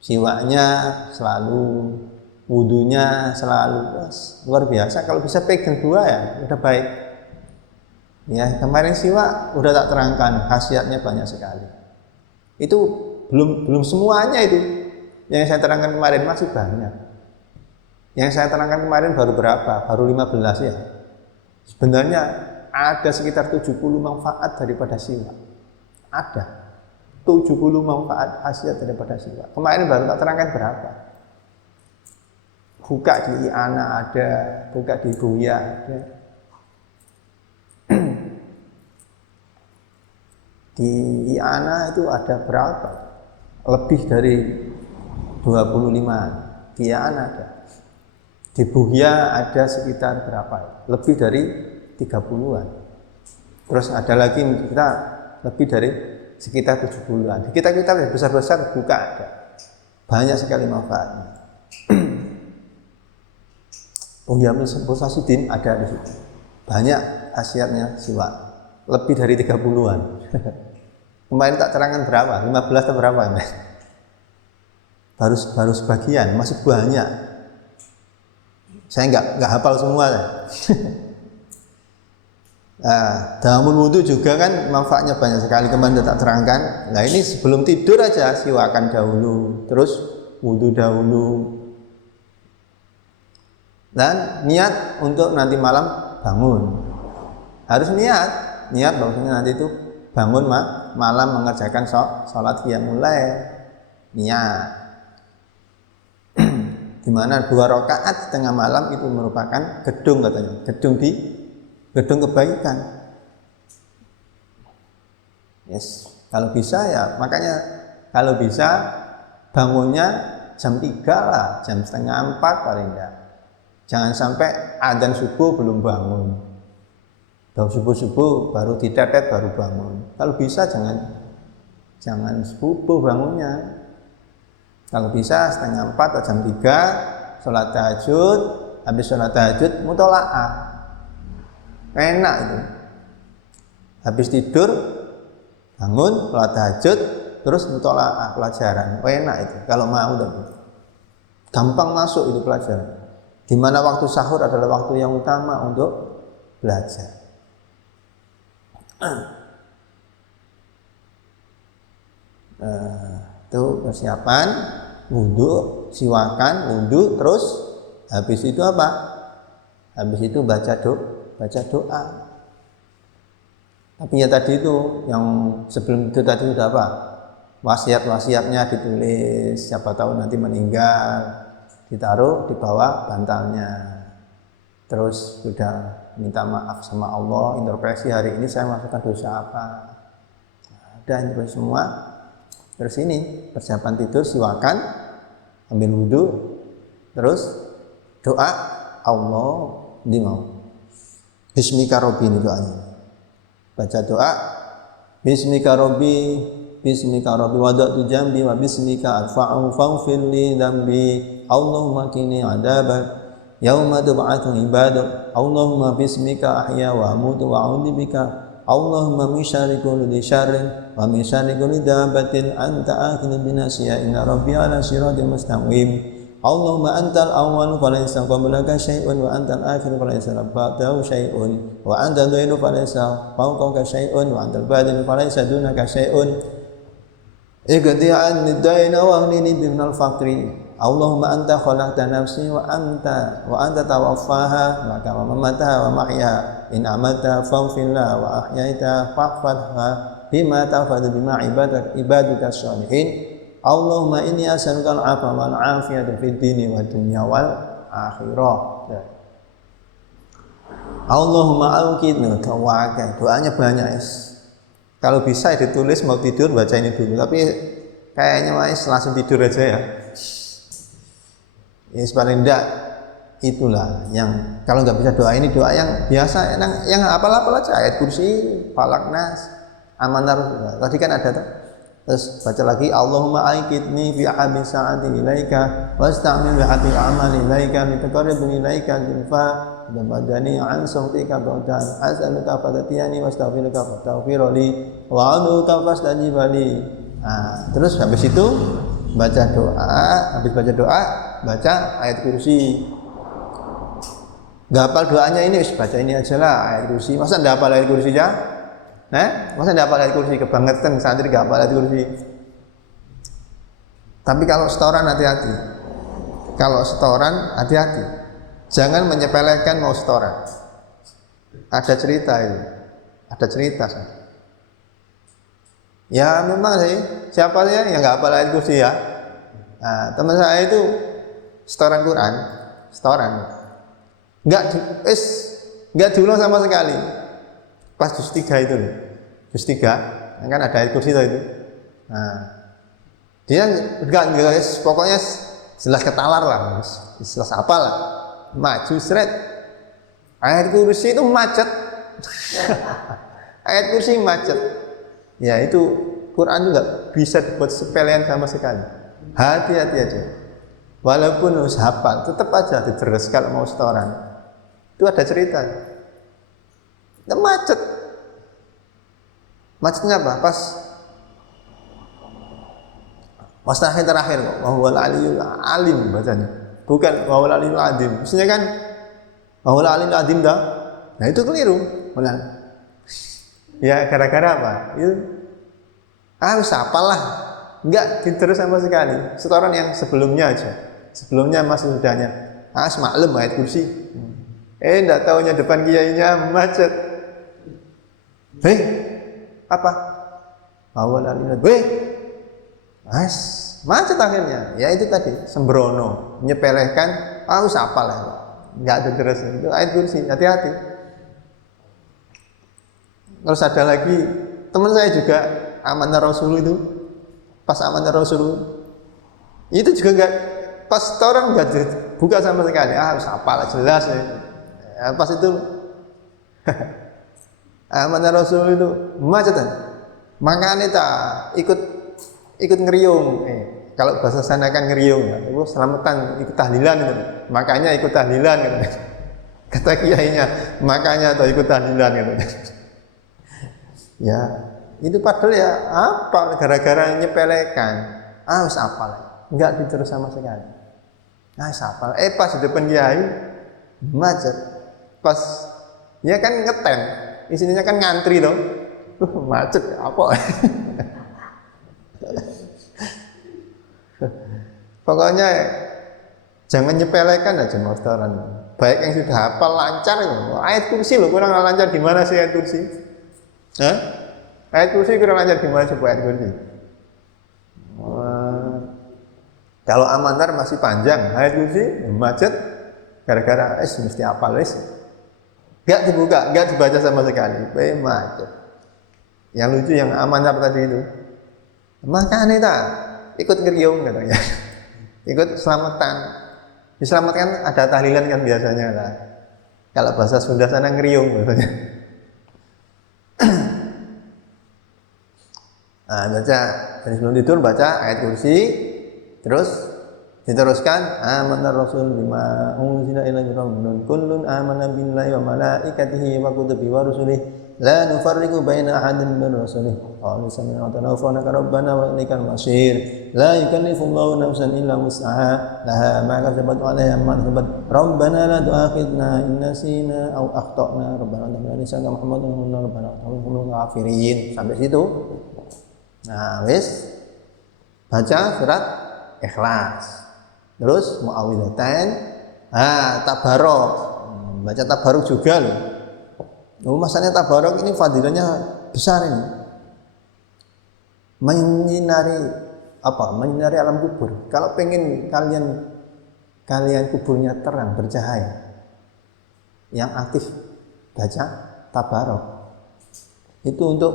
Siwaknya selalu, wudhunya selalu, luar biasa. Kalau bisa pegang 2 ya udah baik. Ya kemarin siwak udah tak terangkan, khasiatnya banyak sekali. Itu belum semuanya itu. Yang saya terangkan kemarin masih banyak. Yang saya terangkan kemarin baru berapa? Baru 15 ya. Sebenarnya ada sekitar 70 manfaat daripada siwak. Ada 70 manfaat khasiat daripada siwak. Kemarin baru tak terangkan berapa. Buka di Iana ada, buka di Buya ada. Di Iana itu ada berapa? Lebih dari 25. Di Iana ada. Di Buya ada sekitar berapa? Lebih dari 30-an. Terus ada lagi kita lebih dari sekitar 70-an. Di kita besar-besar buka ada. Banyak sekali manfaatnya. Uhya Musasidin ada di situ. Banyak khasiatnya siwak. Lebih dari 30-an. Kemarin tak terangkan berapa? 15 atau berapa? Baru sebagian, masih banyak. Saya nggak hafal semua. Daun wudhu juga kan manfaatnya banyak sekali, kemarin tak terangkan. Nah ini sebelum tidur aja siwakan dahulu, terus wudhu dahulu, dan niat untuk nanti malam bangun. Harus niat bahwasanya nanti itu bangun malam mengerjakan sholat qiyamul lail. Niat. Dimana 2 rakaat setengah malam itu merupakan gedung katanya, gedung kebaikan. Yes, kalau bisa ya, makanya kalau bisa bangunnya jam 3 lah, jam setengah 4 paling enggak. Jangan sampai adzan subuh belum bangun. Kalau subuh baru ditetet baru bangun. Kalau bisa jangan subuh bangunnya. Kalau bisa setengah 4 atau jam 3 sholat tahajud, habis sholat tahajud mutola'ah. Enak itu. Habis tidur bangun sholat tahajud terus mutola'ah pelajaran. Enak itu kalau mau tapi. Gampang masuk itu pelajaran. Di mana waktu sahur adalah waktu yang utama untuk belajar. Itu persiapan wudhu, siwakan, wudhu, terus habis itu apa? Habis itu baca doa. Tapi ya tadi itu yang sebelum itu tadi udah apa? Wasiat-wasiatnya ditulis, siapa tahu nanti meninggal, ditaruh di bawah bantalnya. Terus sudah minta maaf sama Allah, introspeksi hari ini saya melakukan dosa apa. Udah terus semua. Terus ini persiapan tidur, siwakan, ambil wudhu, terus doa Allah di mau. Bismika Robbi ini doanya. Baca doa Bismika Robbi, Bismika Robbi wada'tu jambi wa bismika arfa'u faghfir li dzambi. Allahumma qini adzabak yauma tub'atsu ibadak. Allahumma bismika ahya wa amutu wa a'udzu bika. Allahumma min syarri kulli syarrin wa min syarri kulli dabbatin anta akhidhu bi nasiyya inna rabbi ala siratin mustaqim. Allahumma antal awwalu falaysa qablaka syai'un wa antal akhiru falaysa ba'dahu syai'un wa antal dhahiru falaysa fawqaka syai'un wa antal batinu falaysa dunaka syai'un. Ighdi anni daina wa aghnini minal faqri. Allahumma anta khalaqta nafsi wa anta tawaffaha wa kama mamataha wa mahyaha in amata faghfirha wa ahyaita fa'fadha bima tafadu bima ibaduka sholihin. Allahumma inni as'aluka al-'afwa wal 'afiyata fid dini wad dunya wal akhirah. Allahumma awqidna tawakkal. Doanya banyak, kalau bisa ditulis, mau tidur baca ini dulu, tapi kayaknya Mas langsung tidur aja ya. Paling enggak itulah yang kalau nggak bisa doa ini, doa yang biasa, yang apal-apal aja, ayat kursi, falak, nas, amanar. Tadi kan ada tuh. Terus baca lagi Allahumma aqidni fi ahabi sa'ati ilaika wasta'mil bi hati amali ilaika mitaqarribuni ilaika zulfa dan badani an sautika ba'dan as'aluka fatatiyani wastaghfiruka fastaghfirli wa a'udzuka fastajibali. Terus habis itu baca doa, habis baca doa baca ayat kursi. Enggak hafal doanya ini, baca ini aja lah ayat kursi. Masa enggak hafal ayat kursi ya? Masa enggak hafal ayat kursi? Kebangetan santri enggak hafal ayat kursi. Tapi kalau setoran hati-hati. Kalau setoran hati-hati. Jangan menyepelekan mau setoran. Ada cerita ini. Ada cerita. Ya memang sih, siapa sih yang enggak hafal ayat kursi ya? Teman saya itu setoran Quran, setoran. Enggak diulang sama sekali. Pas juz 3 itu loh. Juz 3 kan ada ayat kursi itu. Dia enggak guys, pokoknya jelas ketalar lah, jelas apa lah. Maju seret. Ayat kursi itu macet. Ayat kursi macet. Ya itu Quran juga bisa dibuat sepelean sama sekali. Hati-hati aja. Walaupun harus hafal, tetap aja diteres kalau mau setoran. Itu ada cerita. Itu macet. Macetnya apa? Pas terakhir kok. Wahwal aliyul alim bacanya. Bukan wahwal aliyul adim. Maksudnya kan wahwal aliyul adim dah. Nah itu keliru. Ya gara-gara apa? Itu harus apalah. Enggak diterus sama sekali. Setoran yang sebelumnya aja. Sebelumnya masih sudahnya. Maklum ayat kursi. Enggak taunya depan kiainya macet. Apa? Awal alinat. Macet akhirnya. Ya itu tadi sembrono, menyepelekan, harus apalah. Enggak ada terus itu ayat kursi. Hati-hati. Terus ada lagi teman saya juga amanah Rasul itu. Pas amanah Rasul itu juga enggak, pas orang enggak buka sama sekali. Harus apalah jelas ya. Pas itu amanah Rasul itu macetan. Makanya tak ikut ngeriung. Kalau bahasa sana kan ngeriung ya. Itu selamatan ikut tahlilan gitu. Makanya ikut tahlilan gitu. Kata kiainya, makanya atau ikut tahlilan gitu. Ya, itu padahal ya apa gara-gara nyepelekan. Harus apal. Enggak diterus sama sekali. Apal. Pas di depan kiai macet. Pas ya kan ngetem, isinya kan ngantri dong. Macet apa? Pokoknya jangan nyepelekan aja mau setoran. Baik yang sudah hafal lancar, ayat kursi loh kurang lancar gimana sih ayat kursi? Ayat kursi kurang lancar gimana sih ayat kursi? Kalau amanar masih panjang, ayat kursi macet gara-gara mesti hafal wis. Nggak dibuka, nggak dibaca sama sekali. Macet. Yang lucu yang aman apa tadi itu? Makanya tak ikut ngeriung katanya. Ikut selamatan. Diselamatkan ada tahlilan kan biasanya lah. Kalau bahasa Sunda sana ngeriung biasanya. Nah, baca dari sebelum tidur baca ayat kursi, terus diteruskan amanar rasul bima unzila ilaihi rabbuna kullun amana billahi wa malaikatihi wa kutubihi wa rusulihi la nufarriqu baina ahadin min rusulihi qalu sami'na wa ata'na ghufranaka rabbana wa ilaikal masir la yukallifullahu nafsan illa wus'aha laha ma kasabat wa 'alaiha ma kasabat rabbana la tu'akhidna in nasina aw akhtana rabbana la tu'akhidna kama Muhammadun rabbana wa ghafirin sampai situ. Nah, wis baca surat Ikhlas. Terus muawwidzatain, tabarok. Baca tabarok juga loh. Masanya tabarok ini fadilahnya besar ini. Menyinari Menyinari alam kubur. Kalau pengen kalian kuburnya terang, bercahaya. Yang aktif baca tabarok. Itu untuk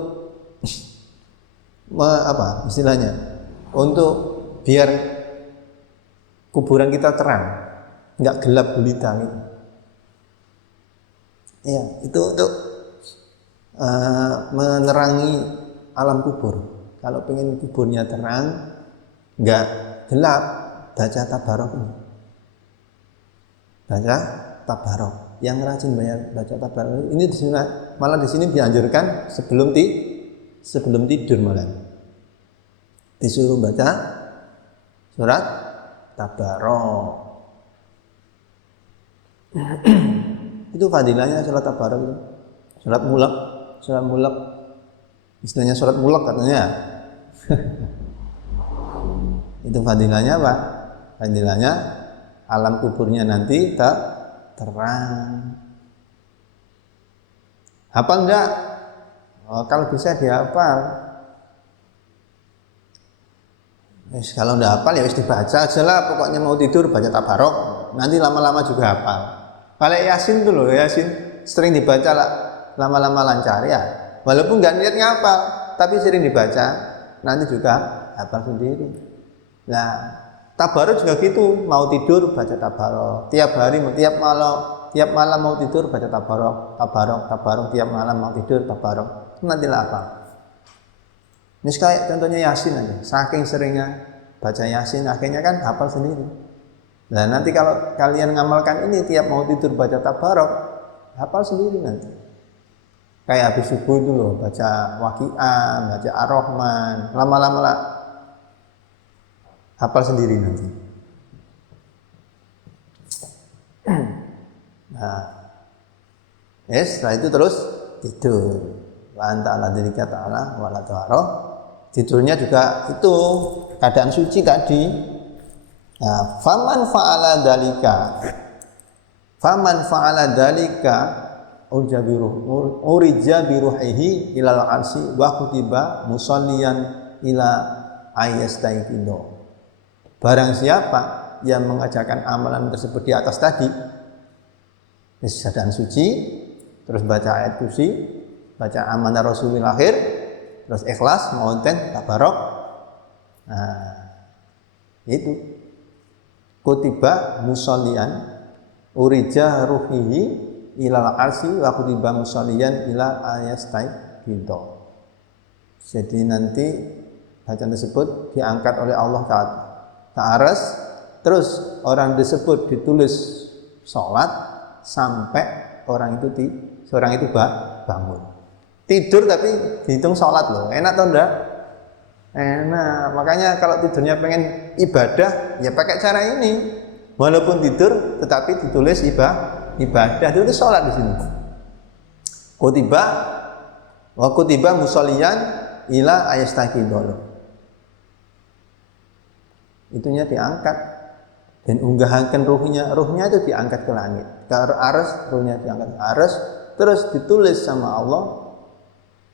istilahnya? Untuk biar kuburan kita terang, nggak gelap gulita gitu. Ya, itu untuk menerangi alam kubur. Kalau pengen kuburnya terang, nggak gelap, baca tabarok ini. Baca tabarok. Yang rajin baca tabarok ini malah di sini dianjurkan sebelum tidur malah. Disuruh baca surat Tabarok. Itu fadilahnya surat Tabarok itu. Surat mulak. Istilahnya surat mulak katanya. Itu fadilahnya apa? Fadilahnya alam kuburnya nanti terang. Hafal enggak? Kalau bisa dihafal. Kalau udah hafal ya wis dibaca aja lah, pokoknya mau tidur baca tabarok, nanti lama-lama juga hafal. Kalau Yasin tuh loh, Yasin sering dibaca lah, lama-lama lancar ya. Walaupun nggak niat ngapal, tapi sering dibaca, nanti juga hafal sendiri. Nah, tabarok juga gitu, mau tidur baca tabarok, tiap hari, tiap malam mau tidur baca tabarok, tiap malam mau tidur tabarok, nantilah hafal. Ini kayak contohnya Yasin aja, saking seringnya baca Yasin akhirnya kan hafal sendiri. Nah nanti kalau kalian ngamalkan ini tiap mau tidur baca tabarok, hafal sendiri nanti. Kayak habis subuh itu loh, baca Waqiah, baca Ar-Rahman, lama-lama lah hafal sendiri nanti. Nah, setelah itu terus tidur. Wa anta ala dzikra ta'ala wa la ta'aruf. Tidurnya juga itu keadaan suci tadi. Nah, faman fa'ala dalika urija biruhihi ilal arsi wa kutiba musalliyan ila ayastaiqido. Barang siapa yang mengajarkan amalan tersebut di atas tadi, keadaan suci, terus baca ayat kursi, baca amanah rasulil akhir, terus ikhlas, maunten, tabarok. Nah, itu kutiba musallian urija ruhihi ilal arsi wa kutiba musallian ila ayastai gitu. Jadi nanti bacaan tersebut diangkat oleh Allah ke aras, terus orang tersebut ditulis sholat sampai orang itu bangun. Tidur tapi dihitung sholat loh, enak atau enggak? Enak, makanya kalau tidurnya pengen ibadah, ya pakai cara ini. Walaupun tidur, tetapi ditulis ibadah, ditulis sholat di sini. Kutiba musolliyan ila ayastaqidolo. Itunya diangkat dan unggahaken ruhnya itu diangkat ke langit, ke aras, ruhnya diangkat ke aras, terus ditulis sama Allah.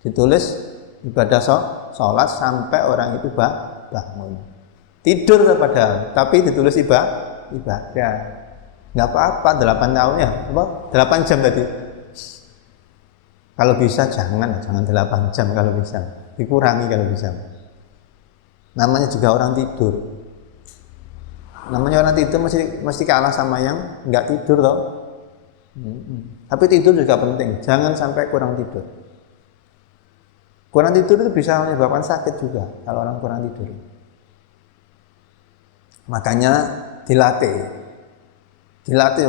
Ditulis ibadah sholat sampai orang itu bangun. Tidur padahal, tapi ditulis ibadah. Nggak apa-apa, 8 tahun ya, 8 jam tadi. Kalau bisa jangan 8 jam kalau bisa. Dikurangi kalau bisa. Namanya juga orang tidur. Namanya orang tidur mesti kalah sama yang nggak tidur toh. Tapi tidur juga penting. Jangan sampai kurang tidur. Kurang tidur itu bisa menyebabkan sakit juga kalau orang kurang tidur. Makanya dilatih.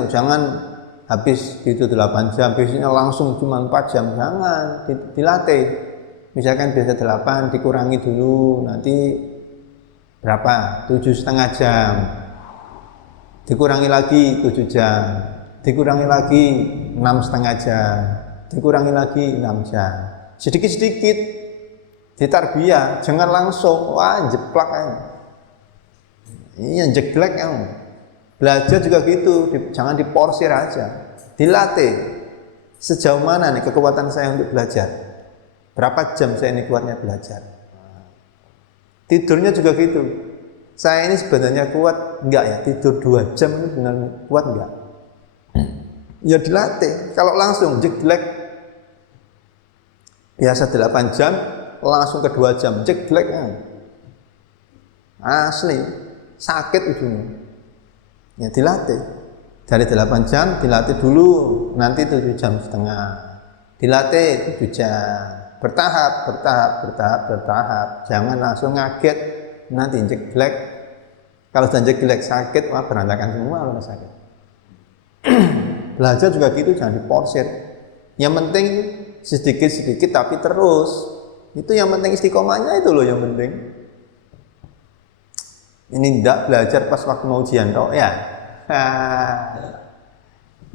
Jangan habis itu 8 jam, biasanya langsung cuma 4 jam, jangan, dilatih. Misalkan biasa 8, dikurangi dulu, nanti berapa? 7,5 jam. Dikurangi lagi 7 jam, dikurangi lagi 6,5 jam, dikurangi lagi 6 jam. Sedikit-sedikit ditarbiyah, jangan langsung, wah jeplak kan. Iya jeglek kan. Belajar juga gitu, jangan diporsir aja, dilatih. Sejauh mana nih kekuatan saya untuk belajar? Berapa jam saya ini kuatnya belajar? Tidurnya juga gitu. Saya ini sebenarnya kuat enggak ya? Tidur 2 jam ini benar kuat enggak? Ya dilatih. Kalau langsung jeglek, biasa 8 jam, langsung ke 2 jam, jeglek kan? Asli, sakit ujungnya. Ya dilatih dari 8 jam, dilatih dulu, nanti 7,5 jam, dilatih 7 jam, bertahap, jangan langsung ngaget, nanti jeglek. Kalau sudah jeglek sakit, wah berantakan semua kalau sakit. Belajar juga gitu, jangan diporsir. Yang penting sedikit-sedikit tapi terus. Itu yang penting, istiqomahnya itu loh yang penting. Ini tidak belajar pas waktu mau ujian toh ya.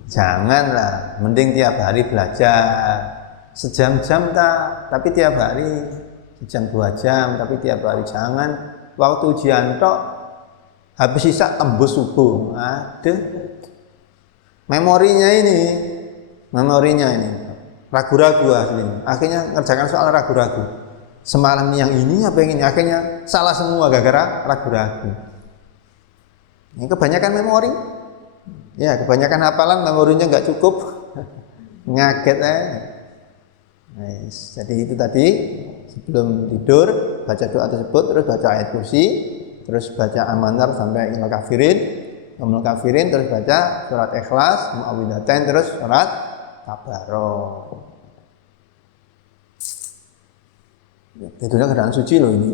Janganlah, mending tiap hari belajar. Sejam-jam tapi tiap hari, sejam 2 jam, tapi tiap hari. Jangan waktu ujian toh habis sisa tembus subuh. Aduh. Memorinya ini ragu-ragu asli. Akhirnya ngerjakan soal ragu-ragu. Semalam yang ini apa yang ini, akhirnya salah semua gara-gara ragu-ragu. Ini kebanyakan memori. Ya, kebanyakan hafalan, memorinya nggak cukup. Ngaget Nice. Jadi itu tadi sebelum tidur baca doa tersebut, terus baca ayat kursi, terus baca Amanar sampai Minal Kafirin, terus baca surat Ikhlas, Muawwidzatain, terus surat Tabarok. Tidurnya keadaan suci loh ini.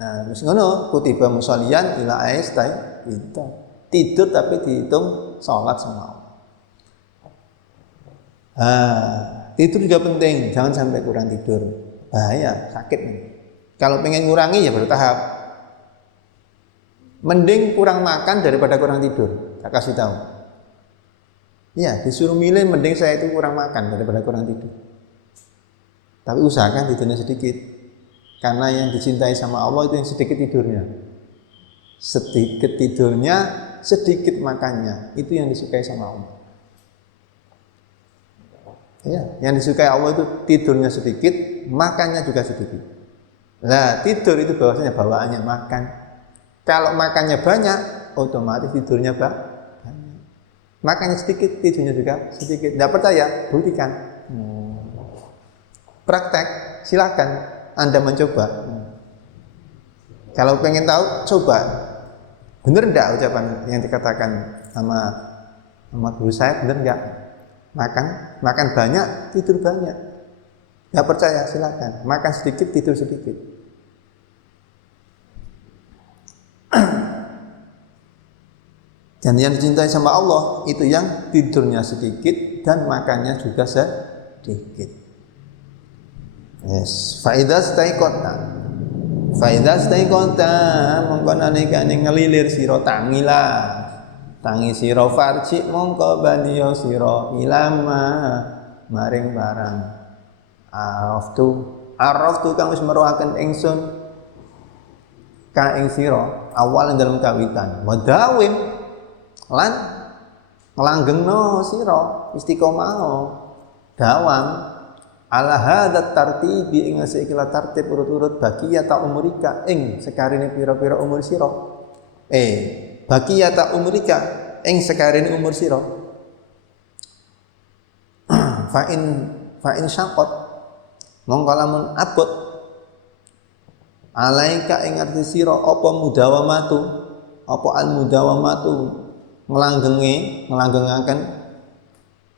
Nah, terus ngono, kutiba musallian ila aistai itu. Tidur tapi dihitung sholat sama Allah. Tidur juga penting, jangan sampai kurang tidur. Bahaya, sakit nih. Kalau pengen ngurangi ya bertahap. Mending kurang makan daripada kurang tidur. Tak kasih tahu. Iya, disuruh milih, mending saya itu kurang makan daripada kurang tidur. Tapi usahakan tidurnya sedikit. Karena yang dicintai sama Allah itu yang sedikit tidurnya. Sedikit tidurnya, sedikit makannya. Itu yang disukai sama Allah. Ya, yang disukai Allah itu tidurnya sedikit, makannya juga sedikit. Nah, tidur itu bahwasanya bawaannya makan. Kalau makannya banyak, otomatis tidurnya banyak. Makannya sedikit, tidurnya juga sedikit. Tidak percaya, buktikan. Praktek, silakan Anda mencoba. Kalau pengen tahu, coba. Benar enggak ucapan yang dikatakan sama guru saya, benar enggak? Makan banyak, tidur banyak. Enggak percaya, silakan. Makan sedikit, tidur sedikit. Dan yang dicintai sama Allah itu yang tidurnya sedikit dan makannya juga sedikit. Yes, faida staiqota mongko nalikane ngelilir sira tangi sira farji mongko baniya sira ilama maring barang araftu kang wis meruhaken ingsun ka ing sira awal ing dalem kawitan wadawim lan nglanggengno sira istiqomah dawam ala hadat tartibi ing sekila tartib urut-urut bakiyata umurika ing sekarine pira-pira umur sira bakiyata umurika ing sekarine umur sira fa in syaqat mongko lamun abot alaika ing ngerti sira apa mudawamatu apa al mudawamatu nglanggengaken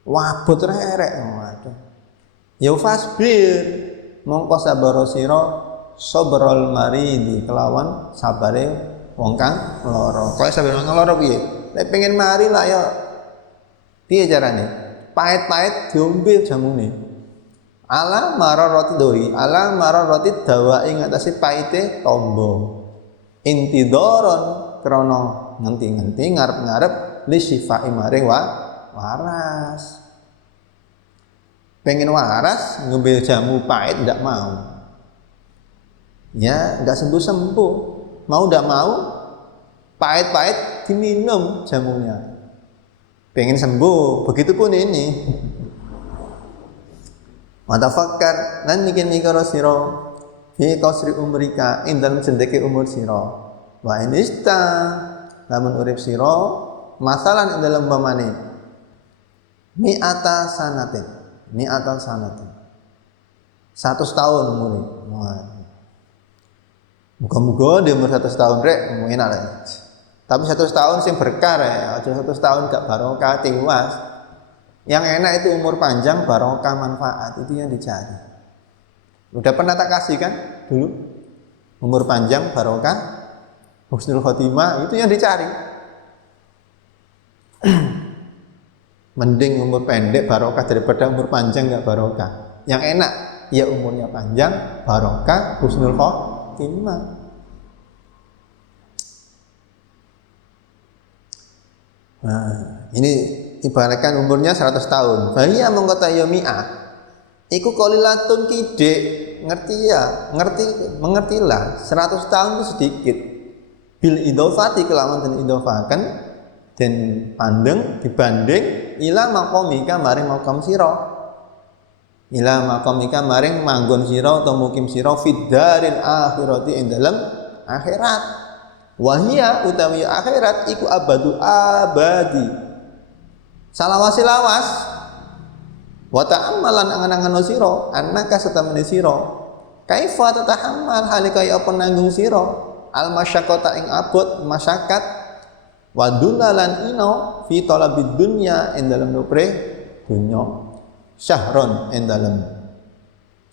wabot rerek waduh ya fasbir mongko sabar sira sabrul maridi kelawan sabare wong kang lara kaya sabar wong lara piye nek pengen mari lah ya piye carane pahit-pahit diombe jamune ala mararati doi ala mararati dawa ing atase pahite tombo intidoron krana ngenti-ngenti ngarep-ngarep li sifai maring waras pengen waras ngambil jamu pahit ndak mau ya nggak sembuh-sembuh mau ndak mau pahit-pahit diminum jamunya pengen sembuh begitupun ini matafakkar lan mikir-mikir sira fi qasri umrika ing dalem cendeke umur sira wa inista lamun urip sira masalan ing dalem pamane mi'ata sanatin 100 tahun umure muga-muga di umur 100 tahun rek enak lah tapi 100 tahun sing berkah ya aja 100 tahun gak barokah tiwas yang enak itu umur panjang barokah manfaat itu yang dicari udah pernah tak kasih kan dulu umur panjang barokah husnul khotimah itu yang dicari mending umur pendek barokah daripada umur panjang gak barokah yang enak ya umurnya panjang barokah husnul khotimah nah ini ibaratkan umurnya 100 tahun bahaya mengkota yomi'ah iku qalilatun kidik mengertilah 100 tahun itu sedikit bil idofati kelawan dan idofakan dan pandeng dibanding ila maqamika maring maqam sira ila maqamika maring manggon sira atau mukim sira fid daril akhirati ing dalem akhirat wahia utawi akhirat iku abadu abadi salawasi lawas wa ta'ammalan angan-angan sira annaka satamene sira kaifa tatahammal halika ya apa nanggung sira al masyaqqata ing abot masyakat wa dunalan ino fi talabid dunya ing dalem nupre dunya syahron ing dalem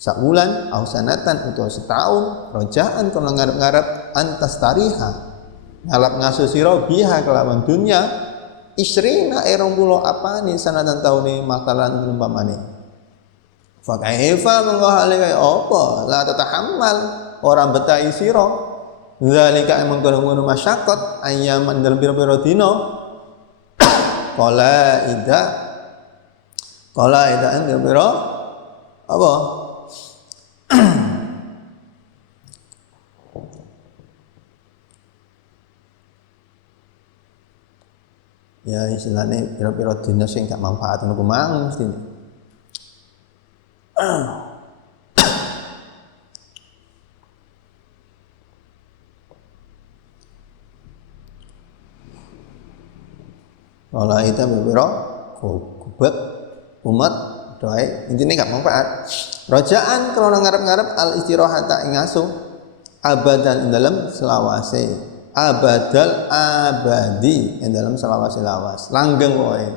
sabulan au sanatan utawa setahun rojaan kono ngarep-ngarep antas tariha ngalap ngaso sira biha kelawan dunya isrina 20 apane sanatan taune makalan umpamane fa kaifa monggo hale kaya apa la tatahammal ora betahi sira zalika emang kono masyaqqat ayyaman dalem pira-pira dina qala ida ing pira apa ya istilahnya pira-pira dina sing gak manfaat ngono mang mesti kalau itu pira kubet umat doai intine gak manfaat rojaan krana ngarep-ngarep al istirahata ing asuh abadan ing dalem selawase abadal abadi yang dalam selawas langgeng woy.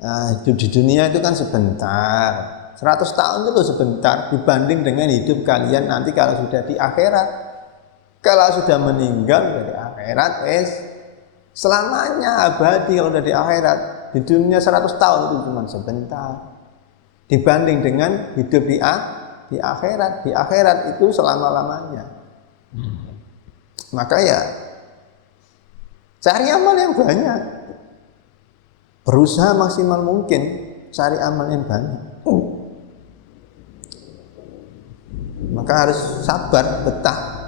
Nah, hidup di dunia itu kan sebentar 100 tahun itu sebentar dibanding dengan hidup kalian nanti kalau sudah di akhirat kalau sudah meninggal dari akhirat selamanya abadi kalau sudah di akhirat di dunia 100 tahun itu cuma sebentar dibanding dengan hidup di akhirat itu selama-lamanya maka ya cari amal yang banyak berusaha maksimal mungkin cari amal yang banyak maka harus sabar betah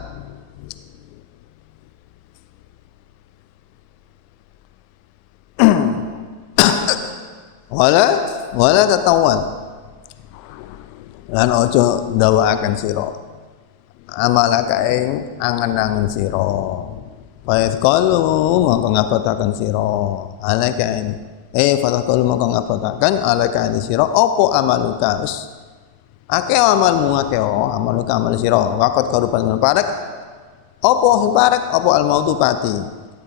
wala tatawwan lan ojo ndawakaken sira amalaka ing angen-angen sira Fa'idh qalu maka ngabatakan sira alaka Fataqul mongko ngabotaken alaka ing sira apa amaluka wis akeh amalmu akeh amaluka amal sira waqat karupan parek apa al mautu pati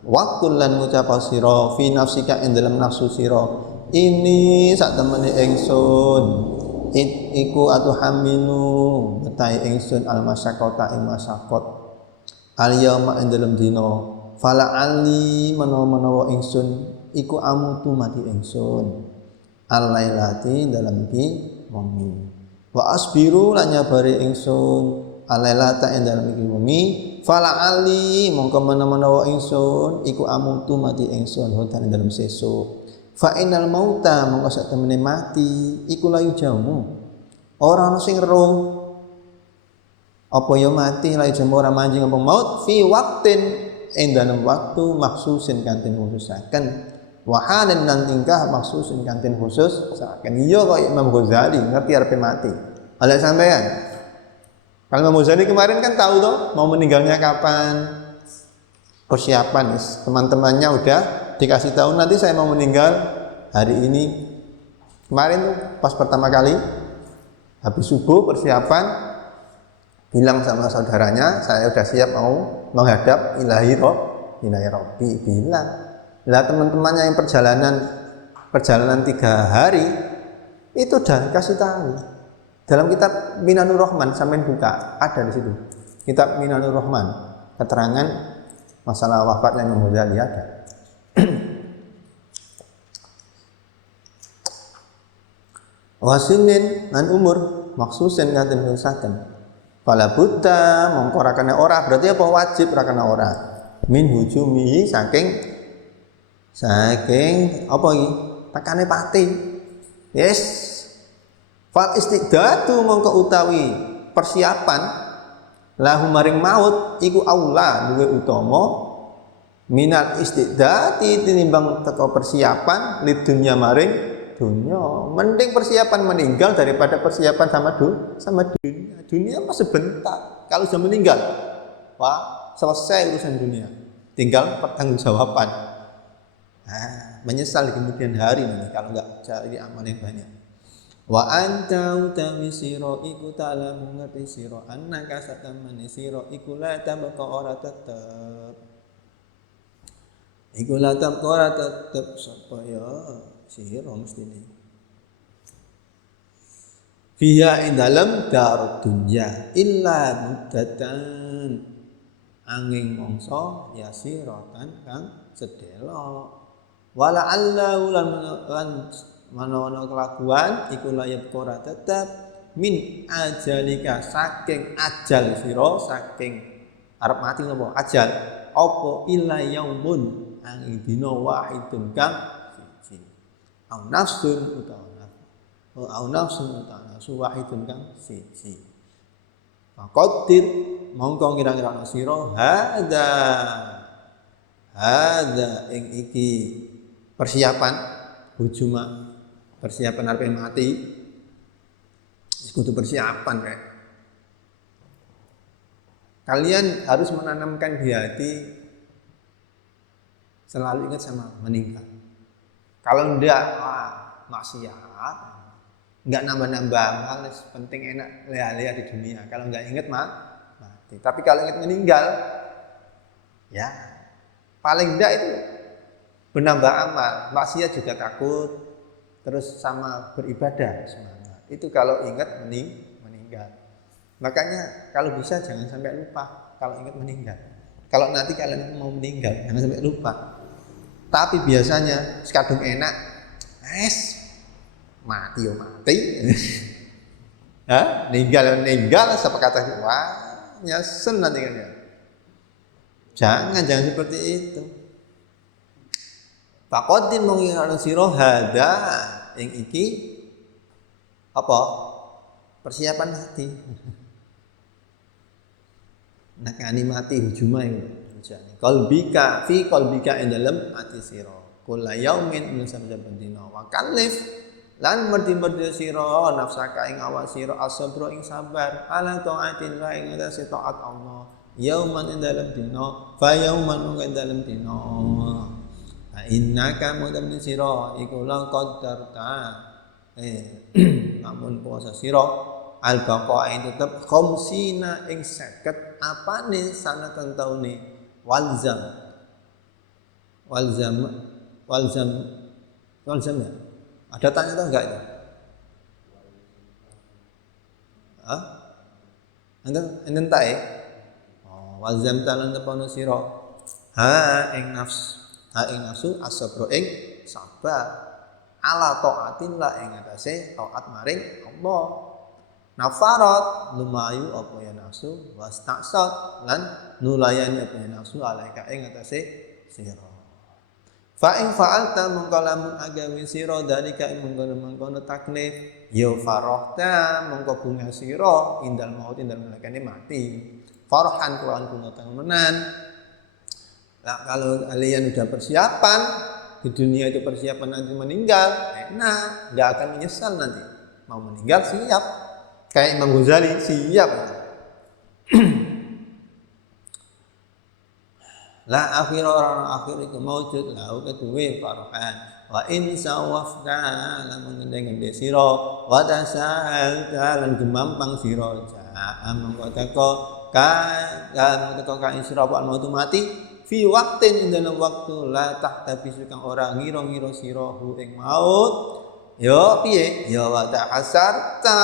waqtul lan ngucap sira fi nafsika ing dalam nafsu sira ini sak temene ingsun iku atu hamilu betai ingsun al masyaqata ing masyaqat al yauma ing dalam dina fala ali menawa ingsun iku amutu mati ingsun al lailati dalam iki wengi wa asbiru lan nyabari ingsun al lailata ing dalam iki wengi fala ali mongko menawa ingsun iku amutu mati ingsun hodan dalam sesuk fa inal mauta mongko sak temene mati iku layu jamu ora ana sing roh apa ya mati layu jamu ora manjing apa maut fi waqtin ing dalam waktu maksusin kanthi khususaken wahanan dan tingkah maksusin kanthi khusus saken iya kok Imam Ghazali ngerti arepe mati ada sampean kalau Imam Ghazali kemarin kan tahu toh mau meninggalnya kapan persiapan teman-temannya udah dikasih tahu nanti saya mau meninggal hari ini kemarin tuh pas pertama kali habis subuh persiapan bilang sama saudaranya saya udah siap mau menghadap ilahi Rabbi bilang lah teman-temannya yang perjalanan 3 hari itu udah kasih tahu dalam kitab Minanur Rahman sampai buka ada di situ kitab Minanur Rahman keterangan masalah wafatnya Imam Ghazali ada. Wasinin lan umur maksusen kanthi nusaken fala buddha mongko ora kena ora berarti apa wajib ora kena ora min hujumi saking apa iki tekane pati yes fal istidatu mongko utawi persiapan lahu maring maut iku aula duwe utama minal istidati tinimbang teko persiapan lid dunya maring dunya mending persiapan meninggal daripada persiapan sama dunia masih sebentar kalau sudah meninggal wah selesai urusan dunia tinggal pertanggungjawaban menyesal di kemudian hari nanti kalau enggak cari amal yang banyak wa anta utawi sira iku ta'lamu ngerti sira annaka satamani sira iku la tabqa ora tetep iku la tabqa ora tetep sapa ya sira mestine fiha ing dalem darud dunya illa muddatan angin mangsa yasiratan kang sedelo wala allahu lan manono kelakuan iku layab ora tetep min ajalika saking ajal sira saking arep mati napa ajal apa illa yaumun angin dina wahidun kang siji au nafsun utawa nafsu wahidun kang siji faqadir mongko kira-kira sira hadza ing iki persiapan hujuma persiapan arep mati kudu persiapan rek kalian harus menanamkan di hati selalu ingat sama meninggal kalau ndak maksiat enggak nambah-nambah males penting enak leha-leha di dunia kalau enggak ingat mati tapi kalau ingat meninggal ya paling enggak itu menambah amal, maksiat juga takut, terus sama beribadah semangat. Itu kalau ingat meninggal. Makanya kalau bisa jangan sampai lupa kalau ingat meninggal. Kalau nanti kalian mau meninggal jangan sampai lupa. Tapi biasanya sekadung enak, mati yo mati. Meninggal siapa kata wah nyesen nanti kan. Jangan seperti itu. Faqaddin mongko sira hada ing iki apa? Persiapan mati. Nakani mati hujuma iki. Qalbika fi qalbika ing dalem ati sira. Kula yaumin min saben dina wa kalif lan merdi-merdi sira nafsaka ing awak sira asabra ing sabar ala taatillah ing atase taat Allah. Yauman ing dalem dina, fa yauman ing dalem dina. innaka mudamni sira iku la qaddarta namun puasa sira al-baqa ing tetep khamsina ing 50 apane sanatan taune walzam ya. Ada tanya atau enggak itu? Hah? Enten tak ya? Oh, walzam talan tepono sira ha ing nafsu as-sabra ing sabar ala taatin la ing atase taat maring Allah. Nafarat lumayu apa ya nafsu wastaqsat lan nulayani apa ya nafsu alaika ing atase sira. Fa in fa'alta mongko lamun agawe sira dalika ing mongko taklif ya farahta mongko bunga sira indal maut indal malakane mati. Farhan Quran kuno temenan. Nah, kalau kalian udah persiapan di dunia itu persiapan nanti meninggal, enak, nggak akan menyesal nanti. Mau meninggal siap, kayak Imam Ghazali siap. La akhir orang akhir itu maujud lahu kedue farhan wa in sawafta lamun ngendeng sira wa tasal lan gemampang sira ja mongko teko ka sira apa mau mati fi waqtin ing dalam waktu la tahtabisu kang ora ngira-ngira sira hu ing maut ya piye ya wa ta'asarta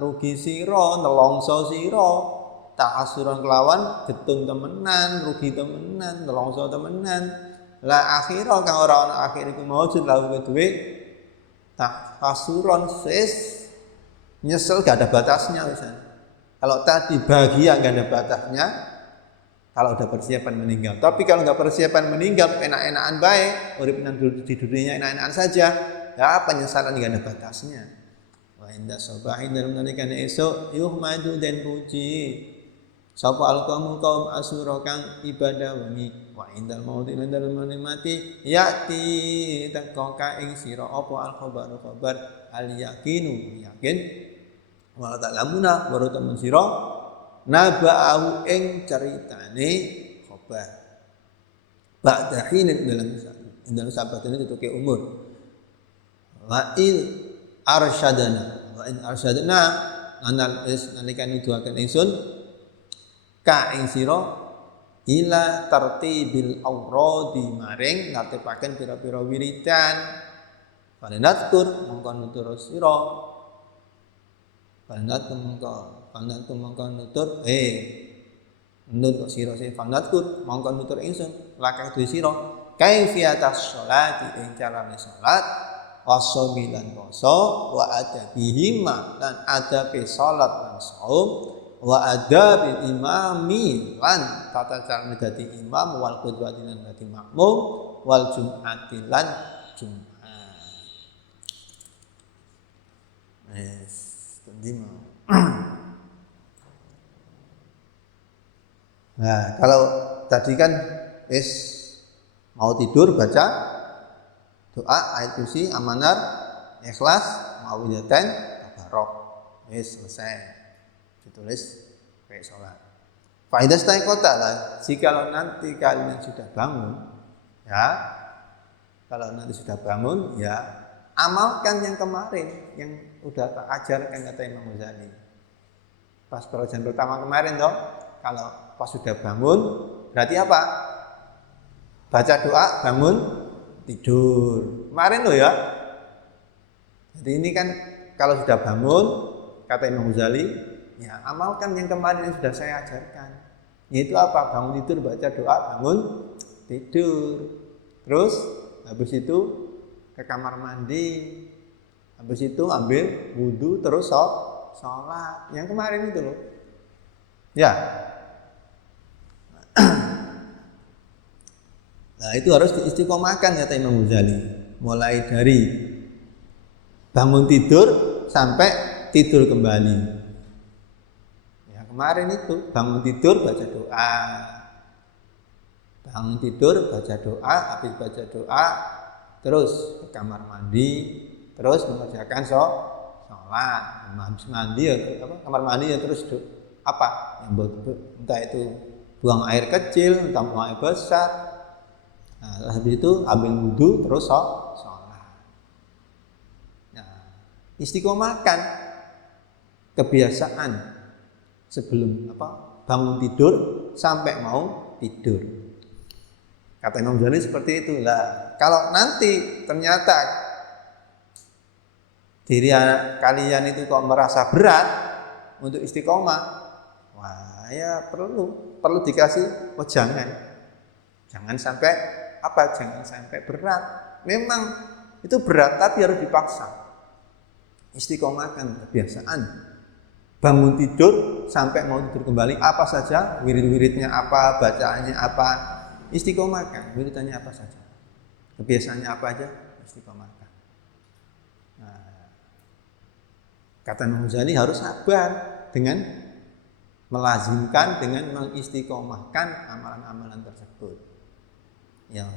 rugi sira nelongso sira ta'asuran kelawan getun temenan rugi temenan nelongso temenan la akhira kang ora ana akhir iku maujud lalu kedue ta'asuran sis nyesel gak ada batasnya misalnya. Kalau tadi bahagia gak ada batasnya kalau udah persiapan meninggal. Tapi kalau nggak persiapan meninggal, enak-enakan baik, urip di dunia enak-enakan saja, ya penyesalan nggak ada batasnya. Wa inda sabahin dalam nalikan esok, yuhmadu dan puji. Sapa alqamu kaum asura kang ibadah wengi. Wa indal mauti lan dalam mati, yati teko ka ing sira apa al khabar al yakinu yakin. Wa ta'lamuna baru temen sira naba'ahu ing ceritane khabar ba'da hinin dalam sahabat ini tutuke umur wa in arsyadana anal is nalikan nuduhaken ingsun ka ing sira ila tartibil awradi maring natepaken pira-pira wiridan palinatkur mongko nutur sira Fanat mongko nutur nut sira fanatku mongko nutur ingsun lakah duwe sira kaifiatas sholati ing carane salat wasomi lan poso wa adabihima lan adabe salat lan saum wa adabil imami lan tata carane dadi imam wal qudwati lan dadi makmum wal jum'ati lan jum'ah. Nah, kalau tadi kan mau tidur baca doa ayat kursi amanar ikhlas mauidatan tabarok selesai ditulis kayak sholat. Faidah kota lah jika nanti kalian sudah bangun ya kalau nanti sudah bangun ya amalkan yang kemarin yang udah tak ajarkan kata Imam Ghazali pas pelajaran pertama kemarin toh kalau pas sudah bangun berarti apa? Baca doa bangun tidur kemarin loh ya. Jadi ini kan kalau sudah bangun kata Imam Ghazali ya amalkan yang kemarin yang sudah saya ajarkan yaitu apa? Bangun tidur baca doa bangun tidur terus habis itu ke kamar mandi habis itu ambil wudhu terus sholat yang kemarin itu loh ya. Nah itu harus diistiqomahkan kata Imam Ghazali mulai dari bangun tidur sampai tidur kembali ya kemarin itu bangun tidur baca doa bangun tidur baca doa habis baca doa terus ke kamar mandi terus mengerjakan sholat habis mandi ya kamar mandi ya terus apa yang entah itu buang air kecil entah buang air besar Nah, habis itu ambil wudhu terus sholat. Nah, istiqomah kan kebiasaan sebelum bangun tidur sampai mau tidur. Kata Imam Ghazali seperti itu lah. Kalau nanti ternyata diri kalian itu kok merasa berat untuk istiqomah, wah ya perlu dikasih jangan sampai jangan sampai berat. Memang itu berat tapi harus dipaksa. Istiqomahkan kebiasaan bangun tidur sampai mau tidur kembali, apa saja wirid-wiridnya apa, bacaannya apa, istiqomahkan. Wiridannya apa saja, kebiasaannya apa aja, istiqomahkan. Nah, kata Imam Ghazali harus sabar dengan melazimkan, dengan mengistiqomahkan amalan-amalan tersebut. Ya,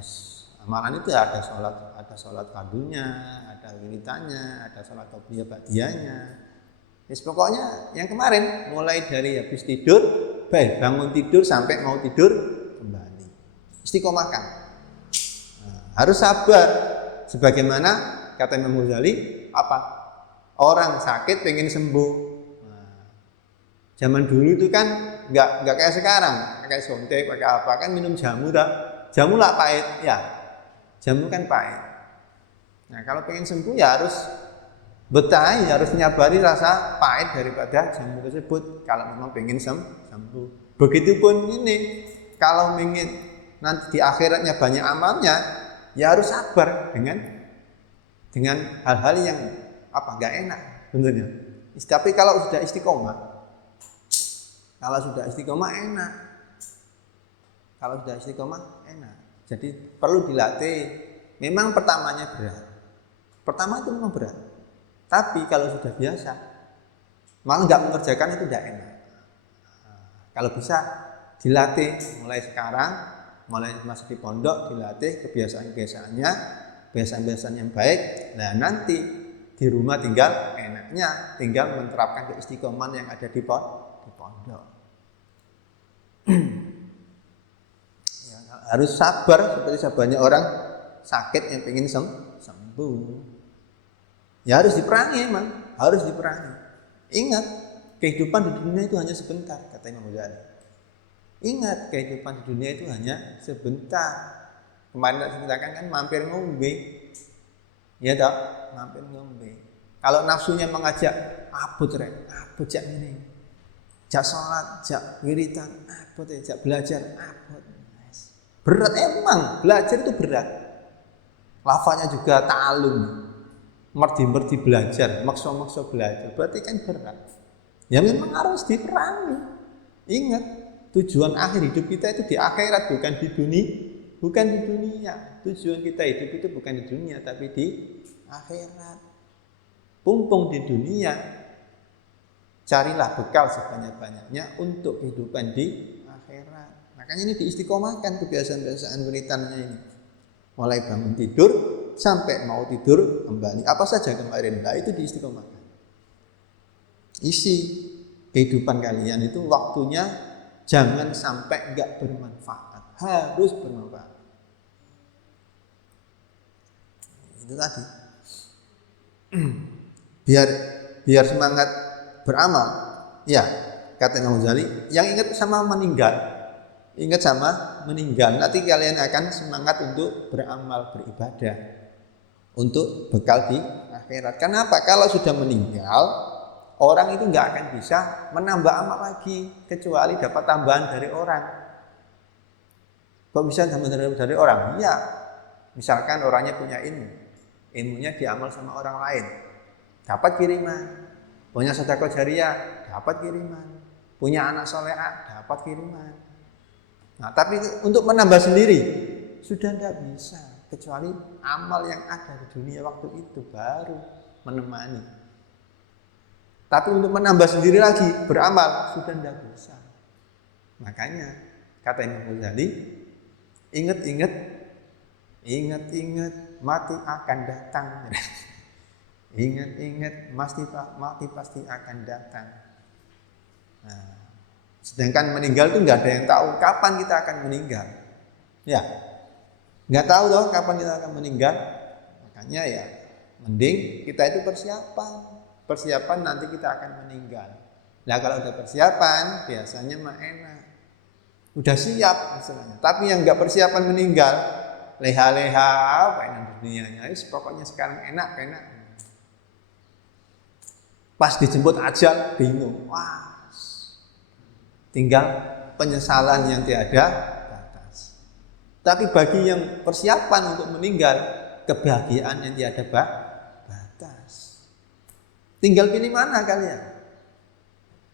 amalan itu ada sholat fardunya, ada wiridannya, ada sholat qobliyah ba'diyahnya. Pokoknya yang kemarin mulai dari habis tidur, bangun tidur sampai mau tidur kembali. Istiqomahkan. Nah, harus sabar. Sebagaimana kata Imam Ghazali, orang sakit pengen sembuh. Nah, zaman dulu itu kan nggak kayak sekarang, pakai sontek, pakai apa, kan minum jamu dah. Jamu lah pahit, ya. Jamu kan pahit. Nah, kalau pengen sembuh ya harus harus nyabari rasa pahit daripada jamu tersebut kalau memang pengen sembuh. Begitupun ini, kalau ingin nanti di akhiratnya banyak amalnya, ya harus sabar dengan hal-hal yang nggak enak sebenarnya. Tapi kalau sudah istiqomah enak. Kalau sudah istiqomah enak. Jadi perlu dilatih. Memang pertamanya berat. Pertama itu memang berat. Tapi kalau sudah biasa, malah nggak mengerjakan itu tidak enak. Kalau bisa dilatih mulai sekarang, mulai masih di pondok, dilatih kebiasaan-kebiasaannya, kebiasaan-kebiasaan yang baik. Nah nanti di rumah tinggal enaknya, tinggal menerapkan keistiqomahan yang ada di pondok. Ya, harus sabar seperti sabarnya orang sakit yang ingin sembuh. Ya harus diperangi emang, harus diperangi. Ingat, kehidupan di dunia itu hanya sebentar, kata Imam Ghazali. Ingat, kehidupan di dunia itu hanya sebentar. Kemarin kita ceritakan kan mampir ngombe. Ya tak, mampir ngombe. Kalau nafsunya mengajak, abot jak ini. Jak sholat, jak wiritan, abot jak belajar, abot. Berat emang, belajar itu berat. Lafaznya juga ta'alum. Merdi belajar, maksa belajar, berarti kan berat. Ya memang harus diperangi. Ingat, tujuan akhir hidup kita itu di akhirat, bukan di dunia. Tujuan kita hidup itu bukan di dunia, tapi di akhirat. Pumpung di dunia, carilah bekal sebanyak-banyaknya untuk kehidupan di akhirat. Makanya ini diistiqomahkan kebiasaan-kebiasaan wiritannya ini. Mulai bangun tidur sampai mau tidur kembali. Apa saja kemarin, itu diistiqomahkan. Isi kehidupan kalian itu waktunya jangan sampai enggak bermanfaat. Harus bermanfaat. Itu tadi. Biar semangat beramal. Ya, kata Imam Ghazali, yang ingat sama meninggal. Ingat sama meninggal. Nanti kalian akan semangat untuk beramal, beribadah. Untuk bekal di akhirat. Kenapa? Kalau sudah meninggal, orang itu nggak akan bisa menambah amal lagi kecuali dapat tambahan dari orang. Kok bisa tambahan dari orang? Ya, misalkan orangnya punya ilmunya diamal sama orang lain, dapat kiriman. Punya sedekah jariyah, dapat kiriman. Punya anak solehah, dapat kiriman. Nah, tapi untuk menambah sendiri sudah tidak bisa. Kecuali amal yang ada di dunia waktu itu baru menemani. Tapi untuk menambah sendiri lagi beramal sudah tidak bisa. Makanya kata Imam Ghazali, ingat mati akan datang. Ingat mati pasti akan datang. Nah, sedangkan meninggal itu nggak ada yang tahu kapan kita akan meninggal. Ya. Nggak tahu loh kapan kita akan meninggal. Makanya ya mending kita itu persiapan nanti kita akan meninggal. Nah kalau udah persiapan biasanya mah enak, udah siap misalnya. Tapi yang nggak persiapan meninggal, leha-leha apa enak dunianya, pokoknya sekarang enak. Pas dijemput ajal bingung, wah, tinggal penyesalan yang tiada batas. Tapi bagi yang persiapan untuk meninggal, kebahagiaan yang tiada batas. Tinggal pilih mana kalian?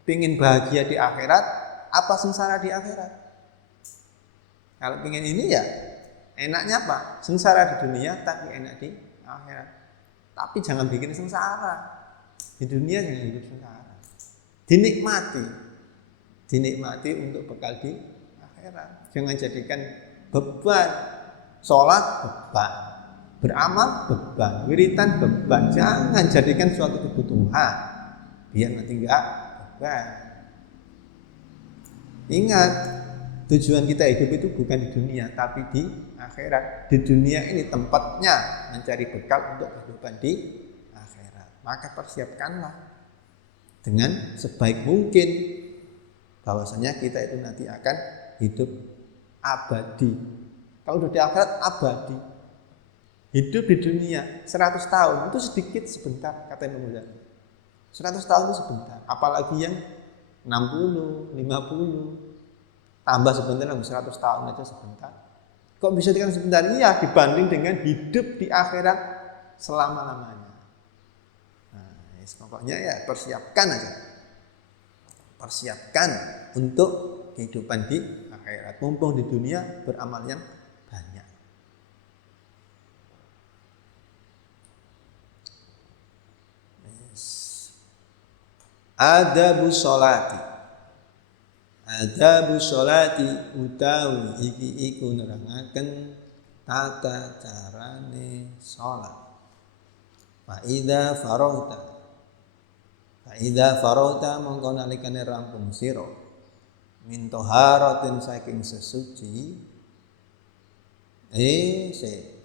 Pingin bahagia di akhirat, apa sengsara di akhirat? Kalau pingin ini ya enaknya apa? Sengsara di dunia tapi enak di akhirat. Tapi jangan bikin sengsara. Di dunia jangan hidup sengsara. Dinikmati untuk bekal di akhirat. Jangan jadikan beban. Sholat beban, beramal beban, wiritan beban. Jangan jadikan suatu kebutuhan biar nanti enggak beban. Ingat, tujuan kita hidup itu bukan di dunia tapi di akhirat. Di dunia ini tempatnya mencari bekal untuk kehidupan di akhirat. Maka persiapkanlah dengan sebaik mungkin bahwasanya kita itu nanti akan hidup abadi. Kalau udah di akhirat abadi. Hidup di dunia 100 tahun itu sedikit sebentar kata Imam Ghazali. 100 tahun itu sebentar, apalagi yang 60, 50 tambah sebentar, 100 tahun aja sebentar. Kok bisa dikatakan sebentar? Iya, dibanding dengan hidup di akhirat selama-lamanya. Nah, pokoknya ya persiapkan aja. Persiapkan untuk kehidupan di akhirat. Mumpung di dunia beramal yang banyak. Adabu sholati utawi iki iku nerangaken tata carane sholat. Fa idza faragta mongko nalikane rampung sira min taharatin saking sesuci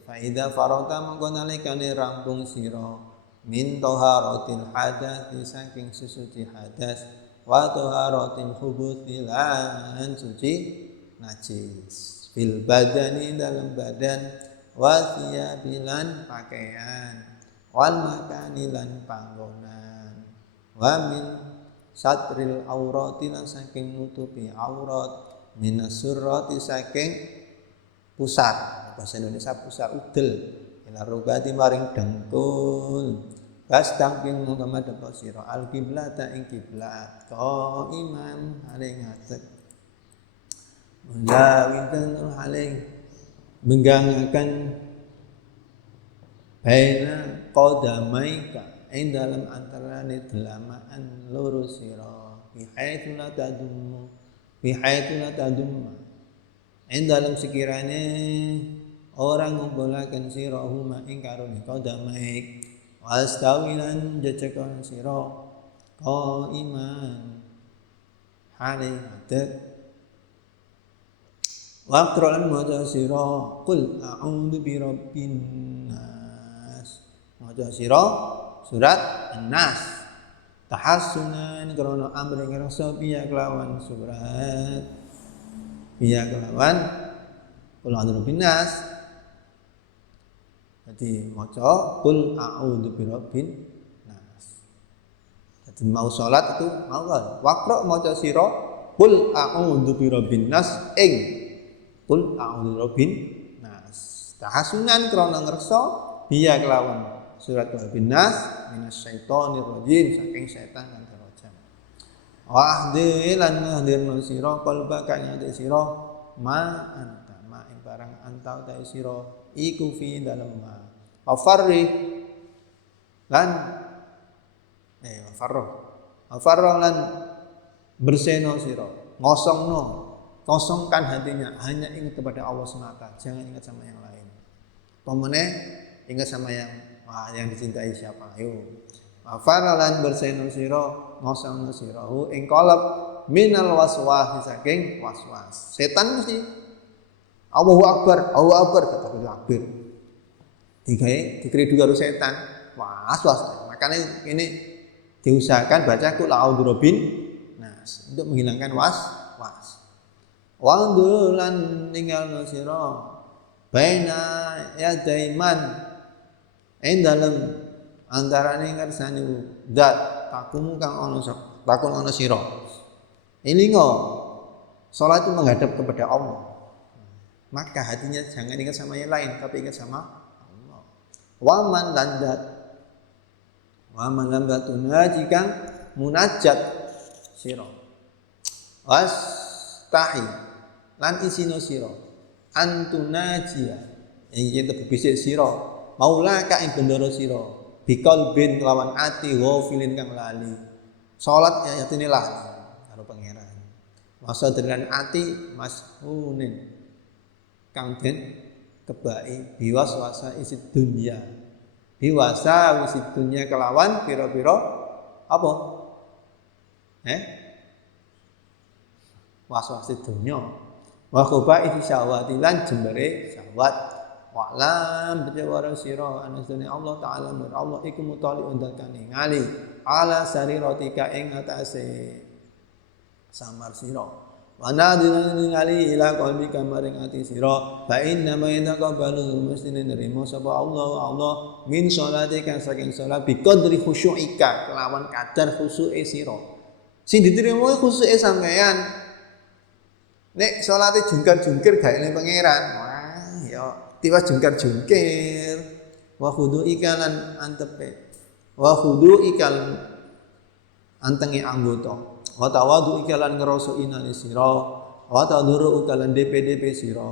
fa idza faragta mongko nalikane rampung sira min taharatil hadathi saking sesuci hadas wa taharatil khubuthi lan suci najis fil badani dalam badan wa thiyabilan pakaian wal makani lan panggonan wa min satril aurati lan saking nutupi aurat minasurrati saking pusar bahasa Indonesia pusar udel ila rubati maring dengkul Bastangking mongko madhep sira al-qiblata ing kiblat qaiman hale ngadeg munjawinten hale menggangaken baina qadamaika ing dalam antarane delamaan loro sira bihaitsu la tadumma ing dalam sekirane orang ngumpulaken sira huma ing karone qadamaik wastawilan jecekon sira qaiman hale ngadeg waqra'an maca sira qul a'udzu birabbin nas maca sira surat An-Nas tahassunan krana amre ngrasa piye kelawan surat piye kelawan qul a'udzu birabbin nas. Jadi maca qul a'udzu birabbin nas. Jadi mau salat itu mau waqra maca sira qul a'udzu birabbin nas ing qul a'udzu birabbin nas. Tahasunan krana ngreksa biya kelawan surat birabbin nas minasyaitonir rajim saking setan lan rajam. Wa ahdi lan hadirna sira qalbaka ing ati sira ma anta ma ing barang anta ta sira iku fi dalem ma wafarri lan wafarro lan berseno sira kosongkan hatinya hanya ingat kepada Allah semata jangan ingat sama yang lain pemene ingat sama yang dicintai siapa ayo wafarro lan berseno sira ngosongno sirahu ing qalb minal waswas saking waswas setan mesti Allahu Akbar takbir. Dikridu karo setan. Was. Makanya ini diusahakan baca qul a'udzu birabbin nas untuk menghilangkan was. Wangdulan ninggalno sira baina yadaiman dalam antarane kersane zat takumu kang ana sira. Elingo salat itu menghadap kepada Allah. Maka hatinya jangan ingat sama yang lain tapi ingat sama Allah. Waman lambat tunajikang munajat sira. Wastahi lan isino sira antunajia ing terbisik sira maulaka ing bendoro sira biqalbin lawan ati ghafilin kang lali salat ayatine lali karo pangeran masa dengan ati mashunin kang den kebaki biwaswasa isi dunya biwasa isi dunya kelawan pira-pira apa waswasi dunya wa khaba'ithi syahwati lan jembere syahwat wa lam betawara sira anasane Allah taala nur Allah iku mutaliun dan ningali ala sariratika ing atase samar sira wa nadilan ningali ila qalbika maring ati sira fa inna ma yataqabbalu mustine nerimo sapa Allah min sholatika saking salat bi qadri khusyuika kelawan kadar khusyuke sira sing diterima khusyuke sampean. Nek salate jungkir-jungkir gawe ning pangeran. Wah, ya tiwas jungkir-jungkir. Wa khudu'ika lan antepe. Wa khudu'ika antenge anggota. Wa tawadhu'ika lan ngrasa inane sira. Wa tadurru'ika lan DPDP sira.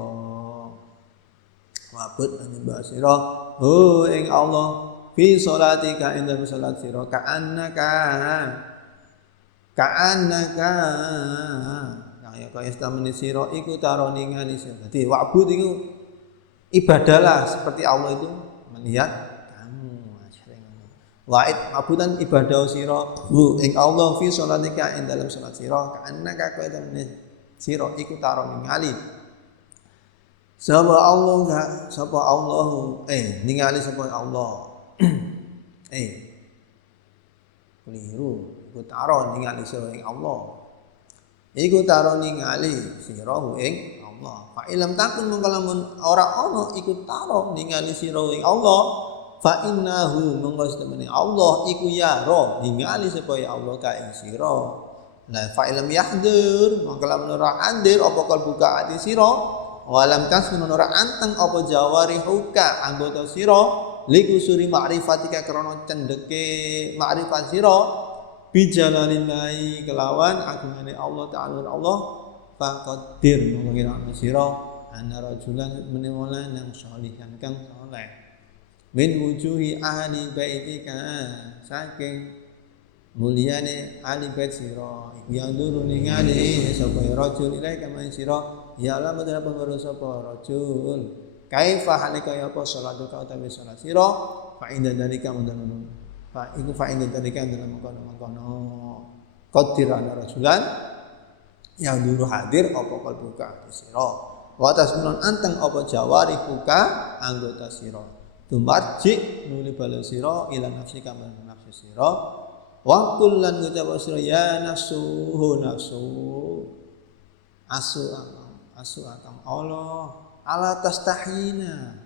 Wabut nyembah sira. Oh ing Allah fi sholatika ing dalem salat sira ka'annaka kaya istamene sira iku taro ningali sira. Dadi wa'bud iku ibadahlah seperti Allah itu melihat kamu. Wa'id abudan ibadah sira ing Allah fi sholatika ing dalam salat sira ka'annaka kaya istamene sira iku taro ningali. Sapa Allah ningali sapa Allah. Keliru iku taro ningali sira ing Allah. Iku taro ningali sira ing Allah. Fa ilam takun mongko lamun ora ana iku taro ningali sira ing Allah, fa innahu mongko temene Allah iku yara ningali supaya Allah ka ing sira. Nah fa ilam yahdur mongko lamun ora andir apa kalbuka ati sira, walam kasun ora anteng apa jawarihuka anggota sira likusuri ma'rifatika krana cendeke ma'rifat sira. Bijalalillahi kelawan agungane Allah ta'ala Allah faqadir mungkin sira ana rajulan menemola nang salihan kang saleh min wujuhi ahli baitika saking mulyane ahli bait sira yang dulu ningali sapa rajul ilaika man sira ya Allah madana pengurus sapa rajul kaifa halika ya apa salatuka utawi salat sira fa inda dalika mudan iku fa'in dari kan dalam mengkono qadir ana rasulan yang dulu hadir apa kalbuka sira wa tasmun anteng apa jawari buka anggota sira tumarji nuli bala sira ila nafsi kaman nafsi sira wa kullan ngucap sira ya nafsu asu akam Allah ala tastahina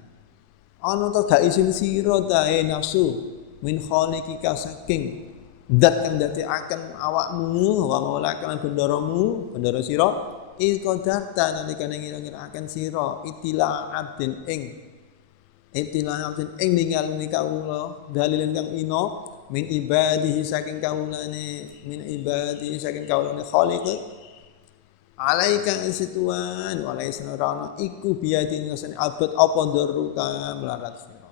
ana to gak isin sira ta nafsu min khaliqika saking zat kang dadekaken awakmu wa maulaka bendaramu bendara sira iqadarta nalikane ngira-ngiraken sira itila abdin ing ningali kawula dalilin kang ina min ibadihi saking kawulane khaliq alaika isituan walaisana rana iku biadin ngasane abad apa daruka melarat sira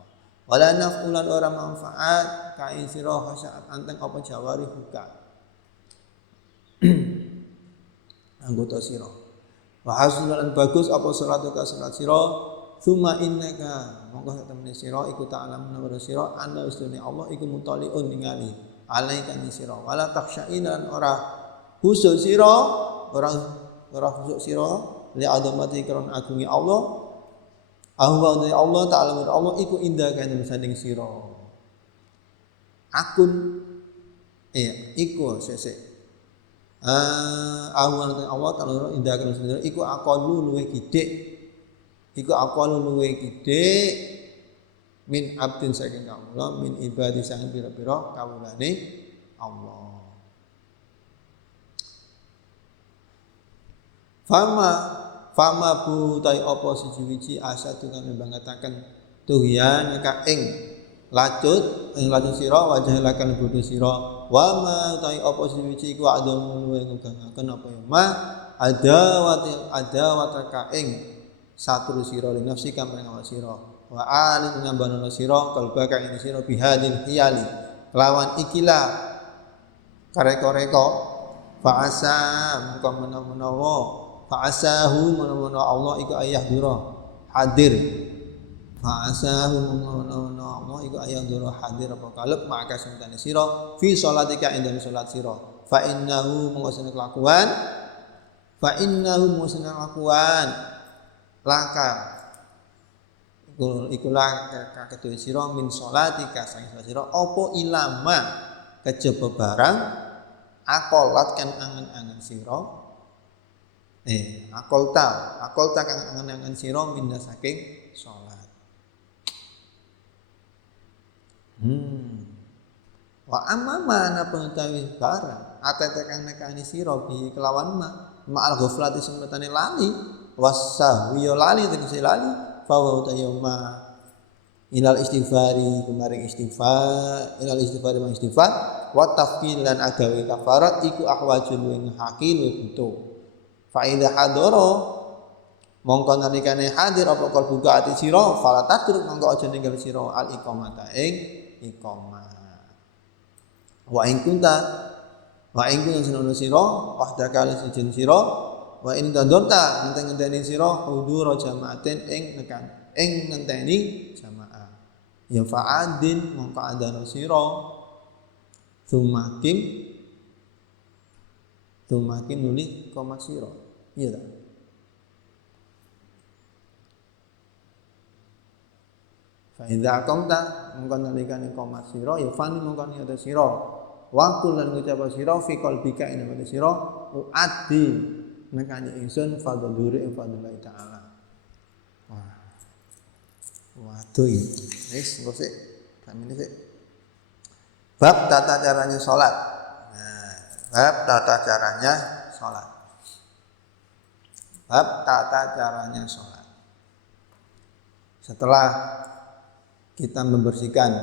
wala naf'ulan ora manfaat kain sira saat anteng apa jawari buka anggota sira wa hasulan bagus apa salatuka salat sira summa innaka monggo temene sira iku ta'lam menawa sira ana ustune Allah iku mutaliun ningali alaika ni sira wala takhsha'inan ora khusus sira ora ora khusuk sira li adamati kron agungi Allah. Ahwa Allah ta'ala Allah iku indah kene sanding sira. Akun iku sesek. Ahwa Allah ta'ala indah kene sanding sira iku aqallu luwe kidik. Iku aqallu luwe kidik min abdin saking kawula min ibadi saking pira-pira kawulane Allah. Fama butai apa siji-wiji asatu kang mbangataken tuhyan ka ing lacut sira wajah lakan bodho sira wa ma utai apa siji-wiji iku adamu luwih ngugangaken apa ya ma adawata ka ing satru sira li nafsi kang awak sira wa alin ngambana sira kalba kang ing sira bihadil hiyali lawan ikilah kareko-reko fa asam mung menawa fa'asahu menawa Allah iku ayah dura hadir fa'asahu menawa Allah iku ayah dura hadir apa kalep maka sentane sira fi sholatika ing dalem salat sira fa innahu mungkosane kelakuan laka iku laka kedue sira min sholatika sang salat sira apa ilama kejaba barang akolat kan angen-angen sira akolta kang angen-angen sira minda saking salat. Wa amma mana pengetawi barang atete kang nekani sira bi kelawan ma'al ghaflati semetane lali wasahwi lali tegese lali fa wa ta'yuma ilal istighfari kemaring istighfar wa tafkil lan agawe kafarat iku ahwajul wing hakil butuh. Fa idza hadara mongko nalikane hadir apa kalbuka ati sira fala tatruk mongko aja ninggal sira al iqamata ing iqamah wa ing kunta senono sira wahda kali sejin sira wa in tadorta ngenteni sira hudur jamaatin ing ngenteni jamaah ya fa'adin mongko adana sira tumakin nuli koma sira iya tak fa idza aqamta mongko nalikane koma sira ya fani mongko niat sira wa kulan ngucap sira fi qalbika ing dalem sira uaddi nekani ingsun fadhuri ing fadhillah taala waduh wis engko sik kamene sik bab tata caranya salat. Bab tata caranya sholat. Setelah kita membersihkan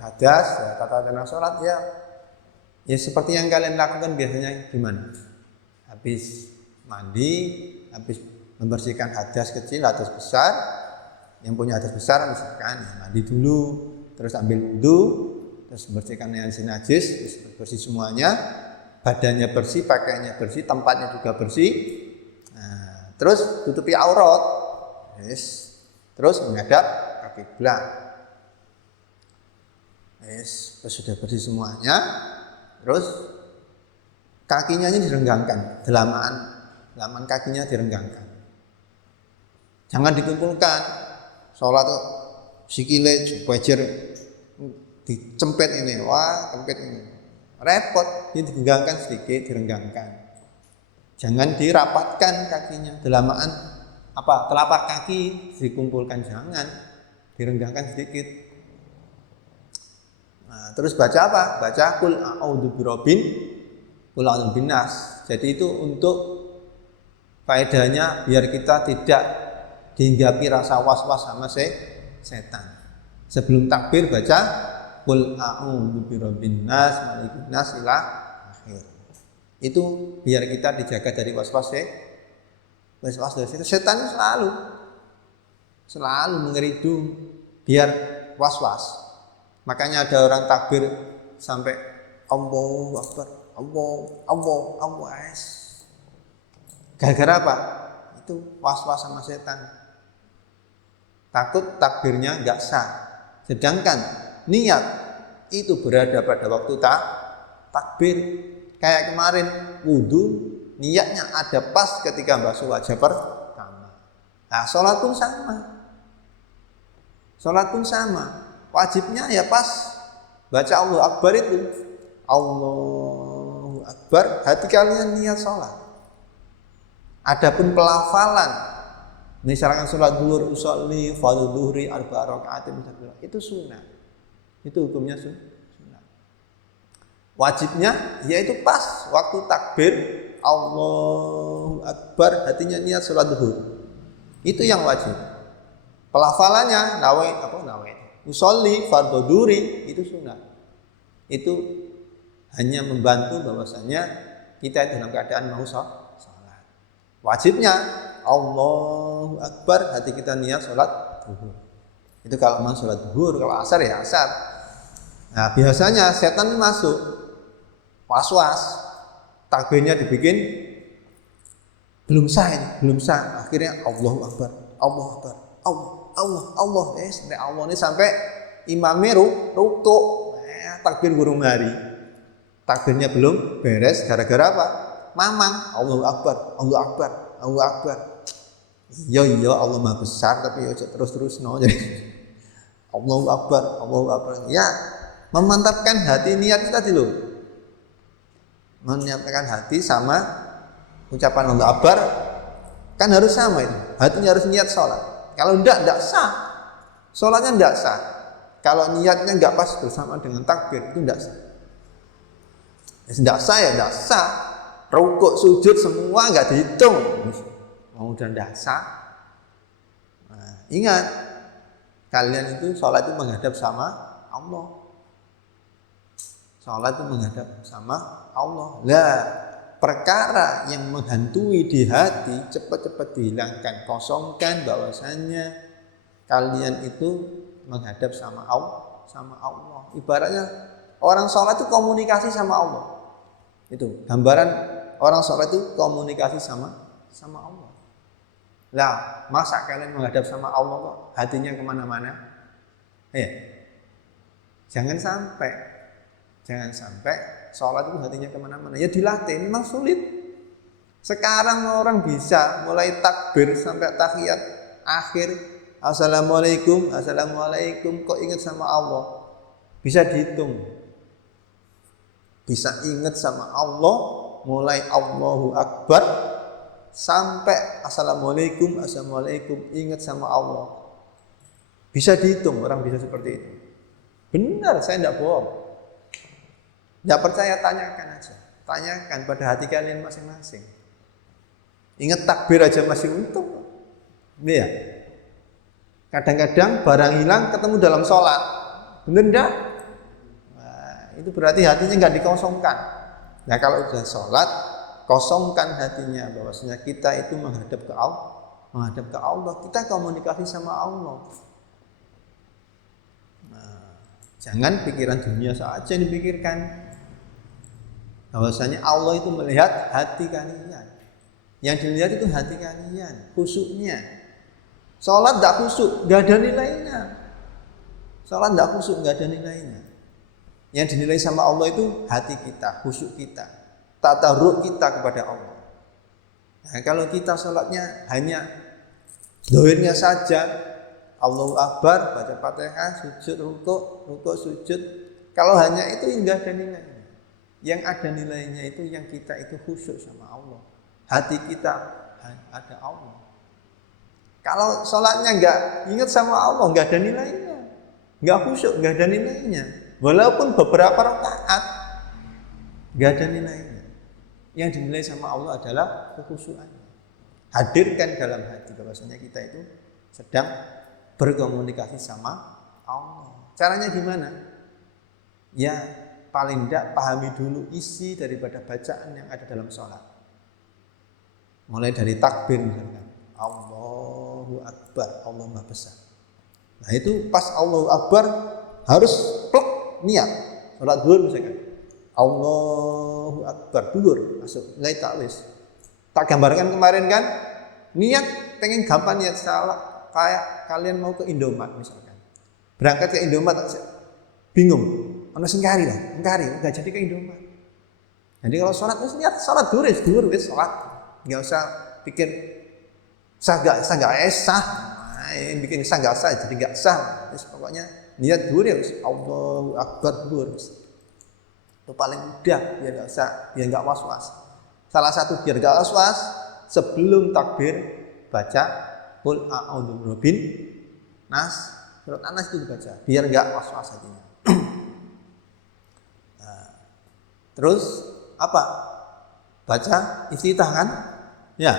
hadas, ya, tata cara sholat ya seperti yang kalian lakukan biasanya gimana? Habis mandi, habis membersihkan hadas kecil, hadas besar, yang punya hadas besar misalkan mandi dulu, terus ambil wudu. Terus bersihkan yang najis, bersih semuanya, badannya bersih, pakaiannya bersih, tempatnya juga bersih. Nah, terus tutupi aurat, terus menghadap ke kiblat. Terus sudah bersih semuanya, terus kakinya ini direnggangkan, dalaman kakinya direnggangkan. Jangan dikumpulkan, sholat tuh sikile jejer. Dicempet ini, kempit ini, repot. Ini direnggangkan sedikit, direnggangkan. Jangan dirapatkan kakinya, dalamaan telapak kaki dikumpulkan, jangan direnggangkan sedikit. Nah, terus baca apa? Baca kul a'udzu binnas. Jadi itu untuk faedahnya biar kita tidak dihinggapi rasa was-was sama setan. Sebelum takbir baca qul a'udzu birabbin nas malikin nas ila akhir. Itu biar kita dijaga dari was-was dari situ. Setan selalu mengeridu biar was-was. Makanya ada orang takbir sampai Allahu Akbar, Allah. Gara-gara apa? Itu was-was sama setan. Takut takbirnya enggak sah. Sedangkan niat itu berada pada waktu takbir. Kayak kemarin wudhu, niatnya ada pas ketika basuh wajah pertama. Nah, sholat pun sama. Sholat pun sama. Wajibnya ya pas baca Allahu Akbar itu. Allahu Akbar, hati kalian niat sholat. Adapun pelafalan, misalkan sholat duhur, usolli fardhu duhri arba'a raka'atin, itu sunnah. Itu hukumnya sunnah. Wajibnya yaitu pas waktu takbir Allahu Akbar, hatinya niat sholat duhur. Itu yang wajib. Pelafalannya usolli fardhu duhri, itu sunnah. Itu hanya membantu bahwasanya kita itu dalam keadaan mau sholat. Wajibnya Allahu Akbar, hati kita niat sholat duhur. Itu kalau mau sholat duhur, kalau asar ya asar. Nah, biasanya setan masuk was-was, takbirnya dibikin belum sah, akhirnya Allahu Akbar, Allahu Akbar, Allah, sampai Allah ini sampai imamnya rukuk, takbir guru mari, takbirnya belum beres, gara-gara apa? Mamang, Allahu Akbar, Allahu Akbar, Allahu Akbar. Iya Allah Maha Besar, tapi ya terus no, jadi Allahu Akbar, Allahu Akbar. Ya, memantapkan hati niat kita dulu. Menyampaikan hati sama ucapan Allahu Akbar kan harus sama itu. Hatinya harus niat sholat. Kalau enggak sah. Sholatnya enggak sah. Kalau niatnya enggak pas bersama dengan takbir, itu enggak sah. Enggak sah ya enggak sah. Rukuk, sujud semua enggak dihitung. Mau udah enggak sah. Nah, ingat, kalian itu sholat itu menghadap sama Allah. Sholat itu menghadap sama Allah. Lah, perkara yang menghantui di hati cepat-cepat dihilangkan, kosongkan bahwasannya kalian itu menghadap sama Allah. Ibaratnya orang sholat itu komunikasi sama Allah. Itu gambaran orang sholat itu komunikasi sama Allah. Lah, masa kalian menghadap sama Allah kok hatinya kemana-mana? Jangan sampai sholat itu hatinya kemana-mana. Ya dilatih, memang sulit. Sekarang orang bisa mulai takbir sampai tahiyat akhir, Assalamualaikum, kok ingat sama Allah. Bisa dihitung. Bisa ingat sama Allah, mulai Allahu Akbar sampai Assalamualaikum, ingat sama Allah. Bisa dihitung, orang bisa seperti itu. Benar, saya tidak bohong. Tidak percaya, tanyakan aja. Tanyakan pada hati kalian masing-masing. Ingat takbir aja masih untung. Iya. Kadang-kadang barang hilang ketemu dalam sholat. Benar enggak? Nah, itu berarti hatinya enggak dikosongkan. Nah, kalau sudah sholat, kosongkan hatinya bahwasanya kita itu menghadap ke Allah. Kita komunikasi sama Allah. Nah, jangan pikiran dunia saja yang dipikirkan. Bahwasanya Allah itu melihat hati kalian. Yang dilihat itu hati kalian, khusyuknya. Sholat tidak khusyuk, nggak ada nilainya. Sholat tidak khusyuk, nggak ada nilainya. Yang dinilai sama Allah itu hati kita, khusyuk kita, tadarruk kita kepada Allah. Nah, kalau kita sholatnya hanya dohirnya saja, Allahu Akbar, baca Fatihah, sujud, rukuk, sujud. Kalau hanya itu nggak ada nilainya. Yang ada nilainya itu yang kita itu khusyuk sama Allah. Hati kita ada Allah. Kalau sholatnya nggak ingat sama Allah, nggak ada nilainya. Nggak khusyuk, nggak ada nilainya. Walaupun beberapa rakaat, nggak ada nilainya. Yang dinilai sama Allah adalah kekhusyukan. Hadirkan dalam hati bahwasanya kita itu sedang berkomunikasi sama Allah. Caranya gimana? Ya, paling tidak pahami dulu isi daripada bacaan yang ada dalam sholat. Mulai dari takbir misalkan, Allahu Akbar, Allah Maha Besar. Nah itu pas Allahu Akbar harus plek niat. Sholat duhur misalkan, Allahu Akbar duhur masuk nilai takwis. Tak gambarkan kemarin kan, niat pengen gampang niat salah. Kayak kalian mau ke Indomaret misalkan, berangkat ke Indomaret bingung. Ono sing kari lah, enggak jadi ke Indomaret. Jadi kalau sholat wis niat sholat dhuwur wis sholat. Enggak usah pikir sah enggak sah. Nah, bikin sah enggak sah jadi enggak sah. Wis pokoknya niat dhuwur ya wis Allahu Akbar dhuwur wis. Itu paling mudah biar enggak usah, biar enggak was-was. Salah satu biar enggak was-was sebelum takbir baca qul a'udzu birabbin nas, surat An-Nas itu dibaca biar enggak was-was hatinya. Nah, terus apa? Baca iftitah kan? Ya,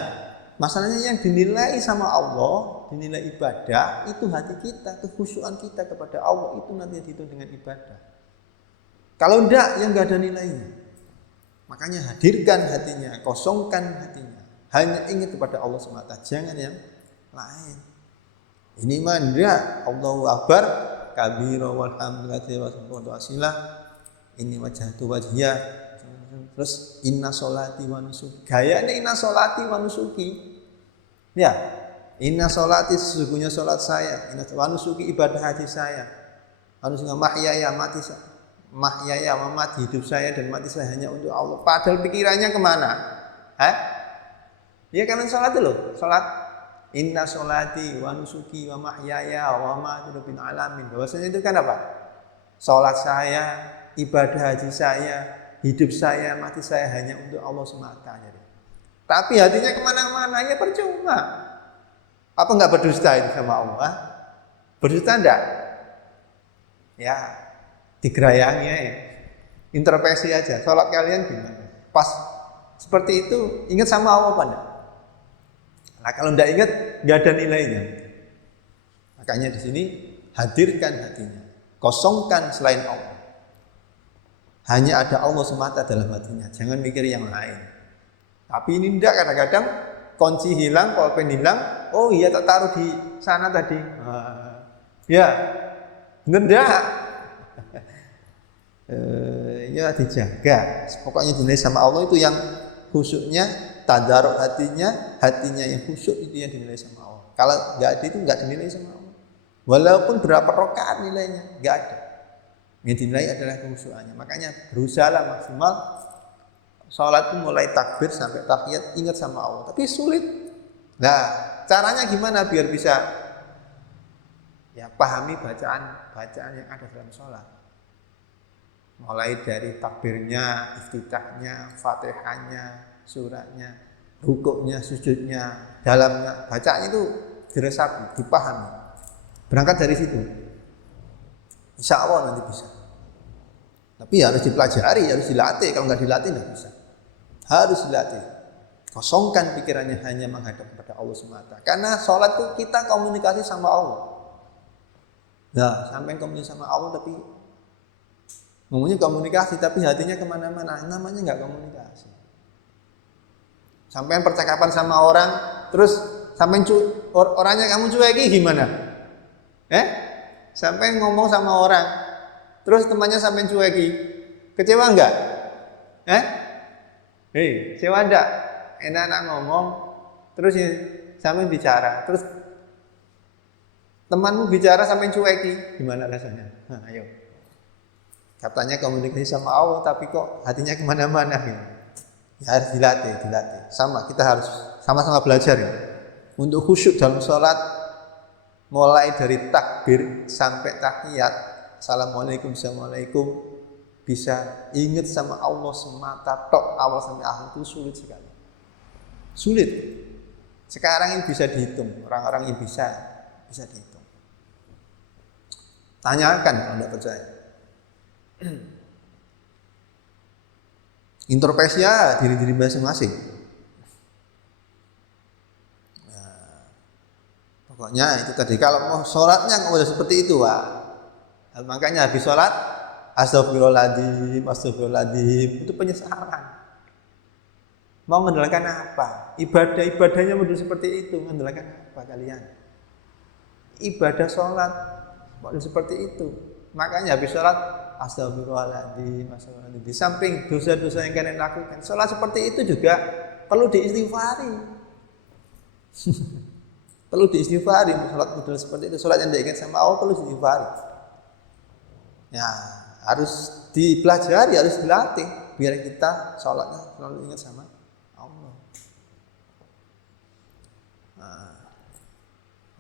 masalahnya yang dinilai sama Allah, dinilai ibadah itu hati kita, kekhusyuan kita kepada Allah itu nanti dihitung dengan ibadah. Kalau enggak, yang enggak ada nilainya. Makanya hadirkan hatinya, kosongkan hatinya. Hanya ingat kepada Allah semata, jangan yang lain. Ini mah enggak, Allahu Akbar, kabira walhamdulillahi wa asilah. Ini wajhatu wajhiyah. Terus inna sholati wa nusuki. Gayanya inna sholati wa nusuki. Ya, inna sholati sesungguhnya sholat saya, inna wa nusuki ibadah haji saya. Manusia mahyaya mati saya. Mahyaya mati hidup saya dan mati saya hanya untuk Allah. Padahal pikirannya kemana? Ya karena sholat itu loh, sholat inna sholati wa nusuki wa mahyaya wa mamati rabbil alamin. Bahwasanya itu kan apa? Sholat saya, ibadah haji saya, hidup saya, mati saya hanya untuk Allah semata. Tapi hatinya kemana-mana ya percuma. Apa enggak berdusta itu sama Allah? Berdusta enggak? Ya, digerayangi ya. Introspeksi aja. Sholat kalian gimana? Pas seperti itu ingat sama Allah apa enggak? Nah kalau enggak ingat, enggak ada nilainya. Makanya di sini hadirkan hatinya, kosongkan selain Allah. Hanya ada Allah semata dalam hatinya, jangan mikir yang lain. Tapi ini tidak, kadang-kadang kunci hilang, pulpen hilang. Oh iya, tak taruh di sana tadi. Ya, enggak. Ya dijaga. Pokoknya dinilai sama Allah itu yang khusyuknya, tadaruk hatinya yang khusyuk itu yang dinilai sama Allah. Kalau enggak ada itu enggak dinilai sama Allah. Walaupun berapa rakaat nilainya, enggak ada. Yang dinilai adalah kekhusyuannya. Makanya berusahalah maksimal sholat itu mulai takbir sampai tahiyat ingat sama Allah. Tapi sulit. Nah, caranya gimana biar bisa ya pahami bacaan yang ada dalam sholat. Mulai dari takbirnya, iftitahnya, fatihahnya, suratnya, rukuknya, sujudnya, dalamnya, bacaan itu diresapi, dipahami. Berangkat dari situ. Insya Allah nanti bisa. Tapi harus dipelajari, harus dilatih. Kalau nggak dilatih nggak bisa. Harus dilatih. Kosongkan pikirannya hanya menghadap kepada Allah semata. Karena sholat itu kita komunikasi sama Allah. Nah, sampai komunikasi sama Allah tapi ngomongnya komunikasi tapi hatinya kemana-mana. Namanya nggak komunikasi. Sampai percakapan sama orang, terus sampai orangnya kamu cueki gimana? Sampai ngomong sama orang, terus temannya sampai cueki, kecewa enggak? Kecewa enggak? Enak-enak ngomong, terus sampai bicara, terus temanmu bicara sampai cueki, gimana rasanya? Ayo, katanya komunikasi sama Allah, tapi kok hatinya kemana-mana ya? Ya harus dilatih. Sama, kita harus sama-sama belajar ya. Untuk khusyuk dalam sholat. Mulai dari takbir sampai tahiyat, assalamualaikum, bisa ingat sama Allah semata tok awal sampai akhir itu sulit sekali. Sulit. Sekarang ini bisa dihitung, orang-orang yang bisa dihitung. Tanyakan kalau tidak percaya. Introspeksi ya diri masing-masing. Pokoknya itu tadi, kalau mau sholatnya nggak boleh seperti itu, makanya habis sholat astagfirullahaladzim itu penyesalan. Mau mengandalkan apa? Ibadahnya model seperti itu, mengandalkan apa kalian? Ibadah sholat model seperti itu. Makanya habis sholat astagfirullahaladzim. Di samping dosa-dosa yang kalian lakukan, sholat seperti itu juga perlu diistighfari. Perlu diistighfari. Sholat model seperti itu, sholat yang diingat sama Allah perlu diistighfari. Ya, harus dipelajari, harus dilatih. biar kita sholatnya selalu ingat sama Allah.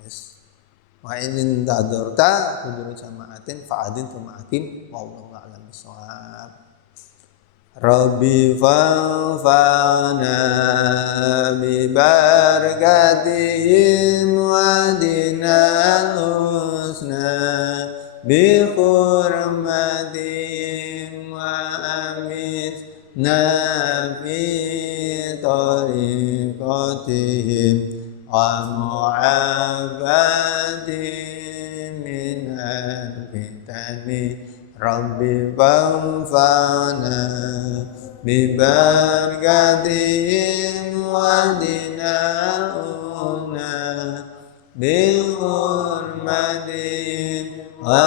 Yes. Wa in tadurta hudurut jama'atin fa'adin tuma'akim wallahu a'lam bishawab. Rabbi fa'fana bi barakatihim wa dinal husna bi hurmatihim wa amitna fi tariqatihim wa mu'afatihim min al-fitani. Rabbi fa'fana bi barakatihim wa dina'una bi hurmatihim wa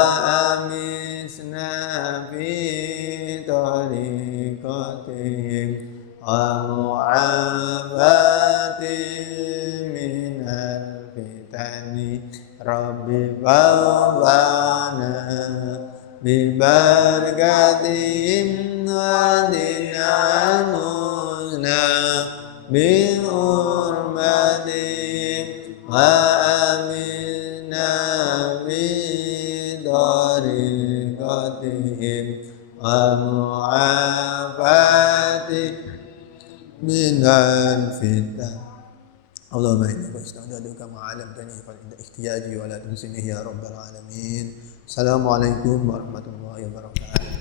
amisna fi tariqatihim wa mu'afatihim min al-fitani. Rabbi fa'fana bi barakatihim wa dinanuna bi hurmatihim wa amina bi tariqatihim wa mu'afatihim minal fitan. Allahumma inni as'aluka ma 'allamtani fa inda ihtiyaji wa la tunsinihi ya rabbal alamin. Assalamualaikum warahmatullahi wabarakatuh.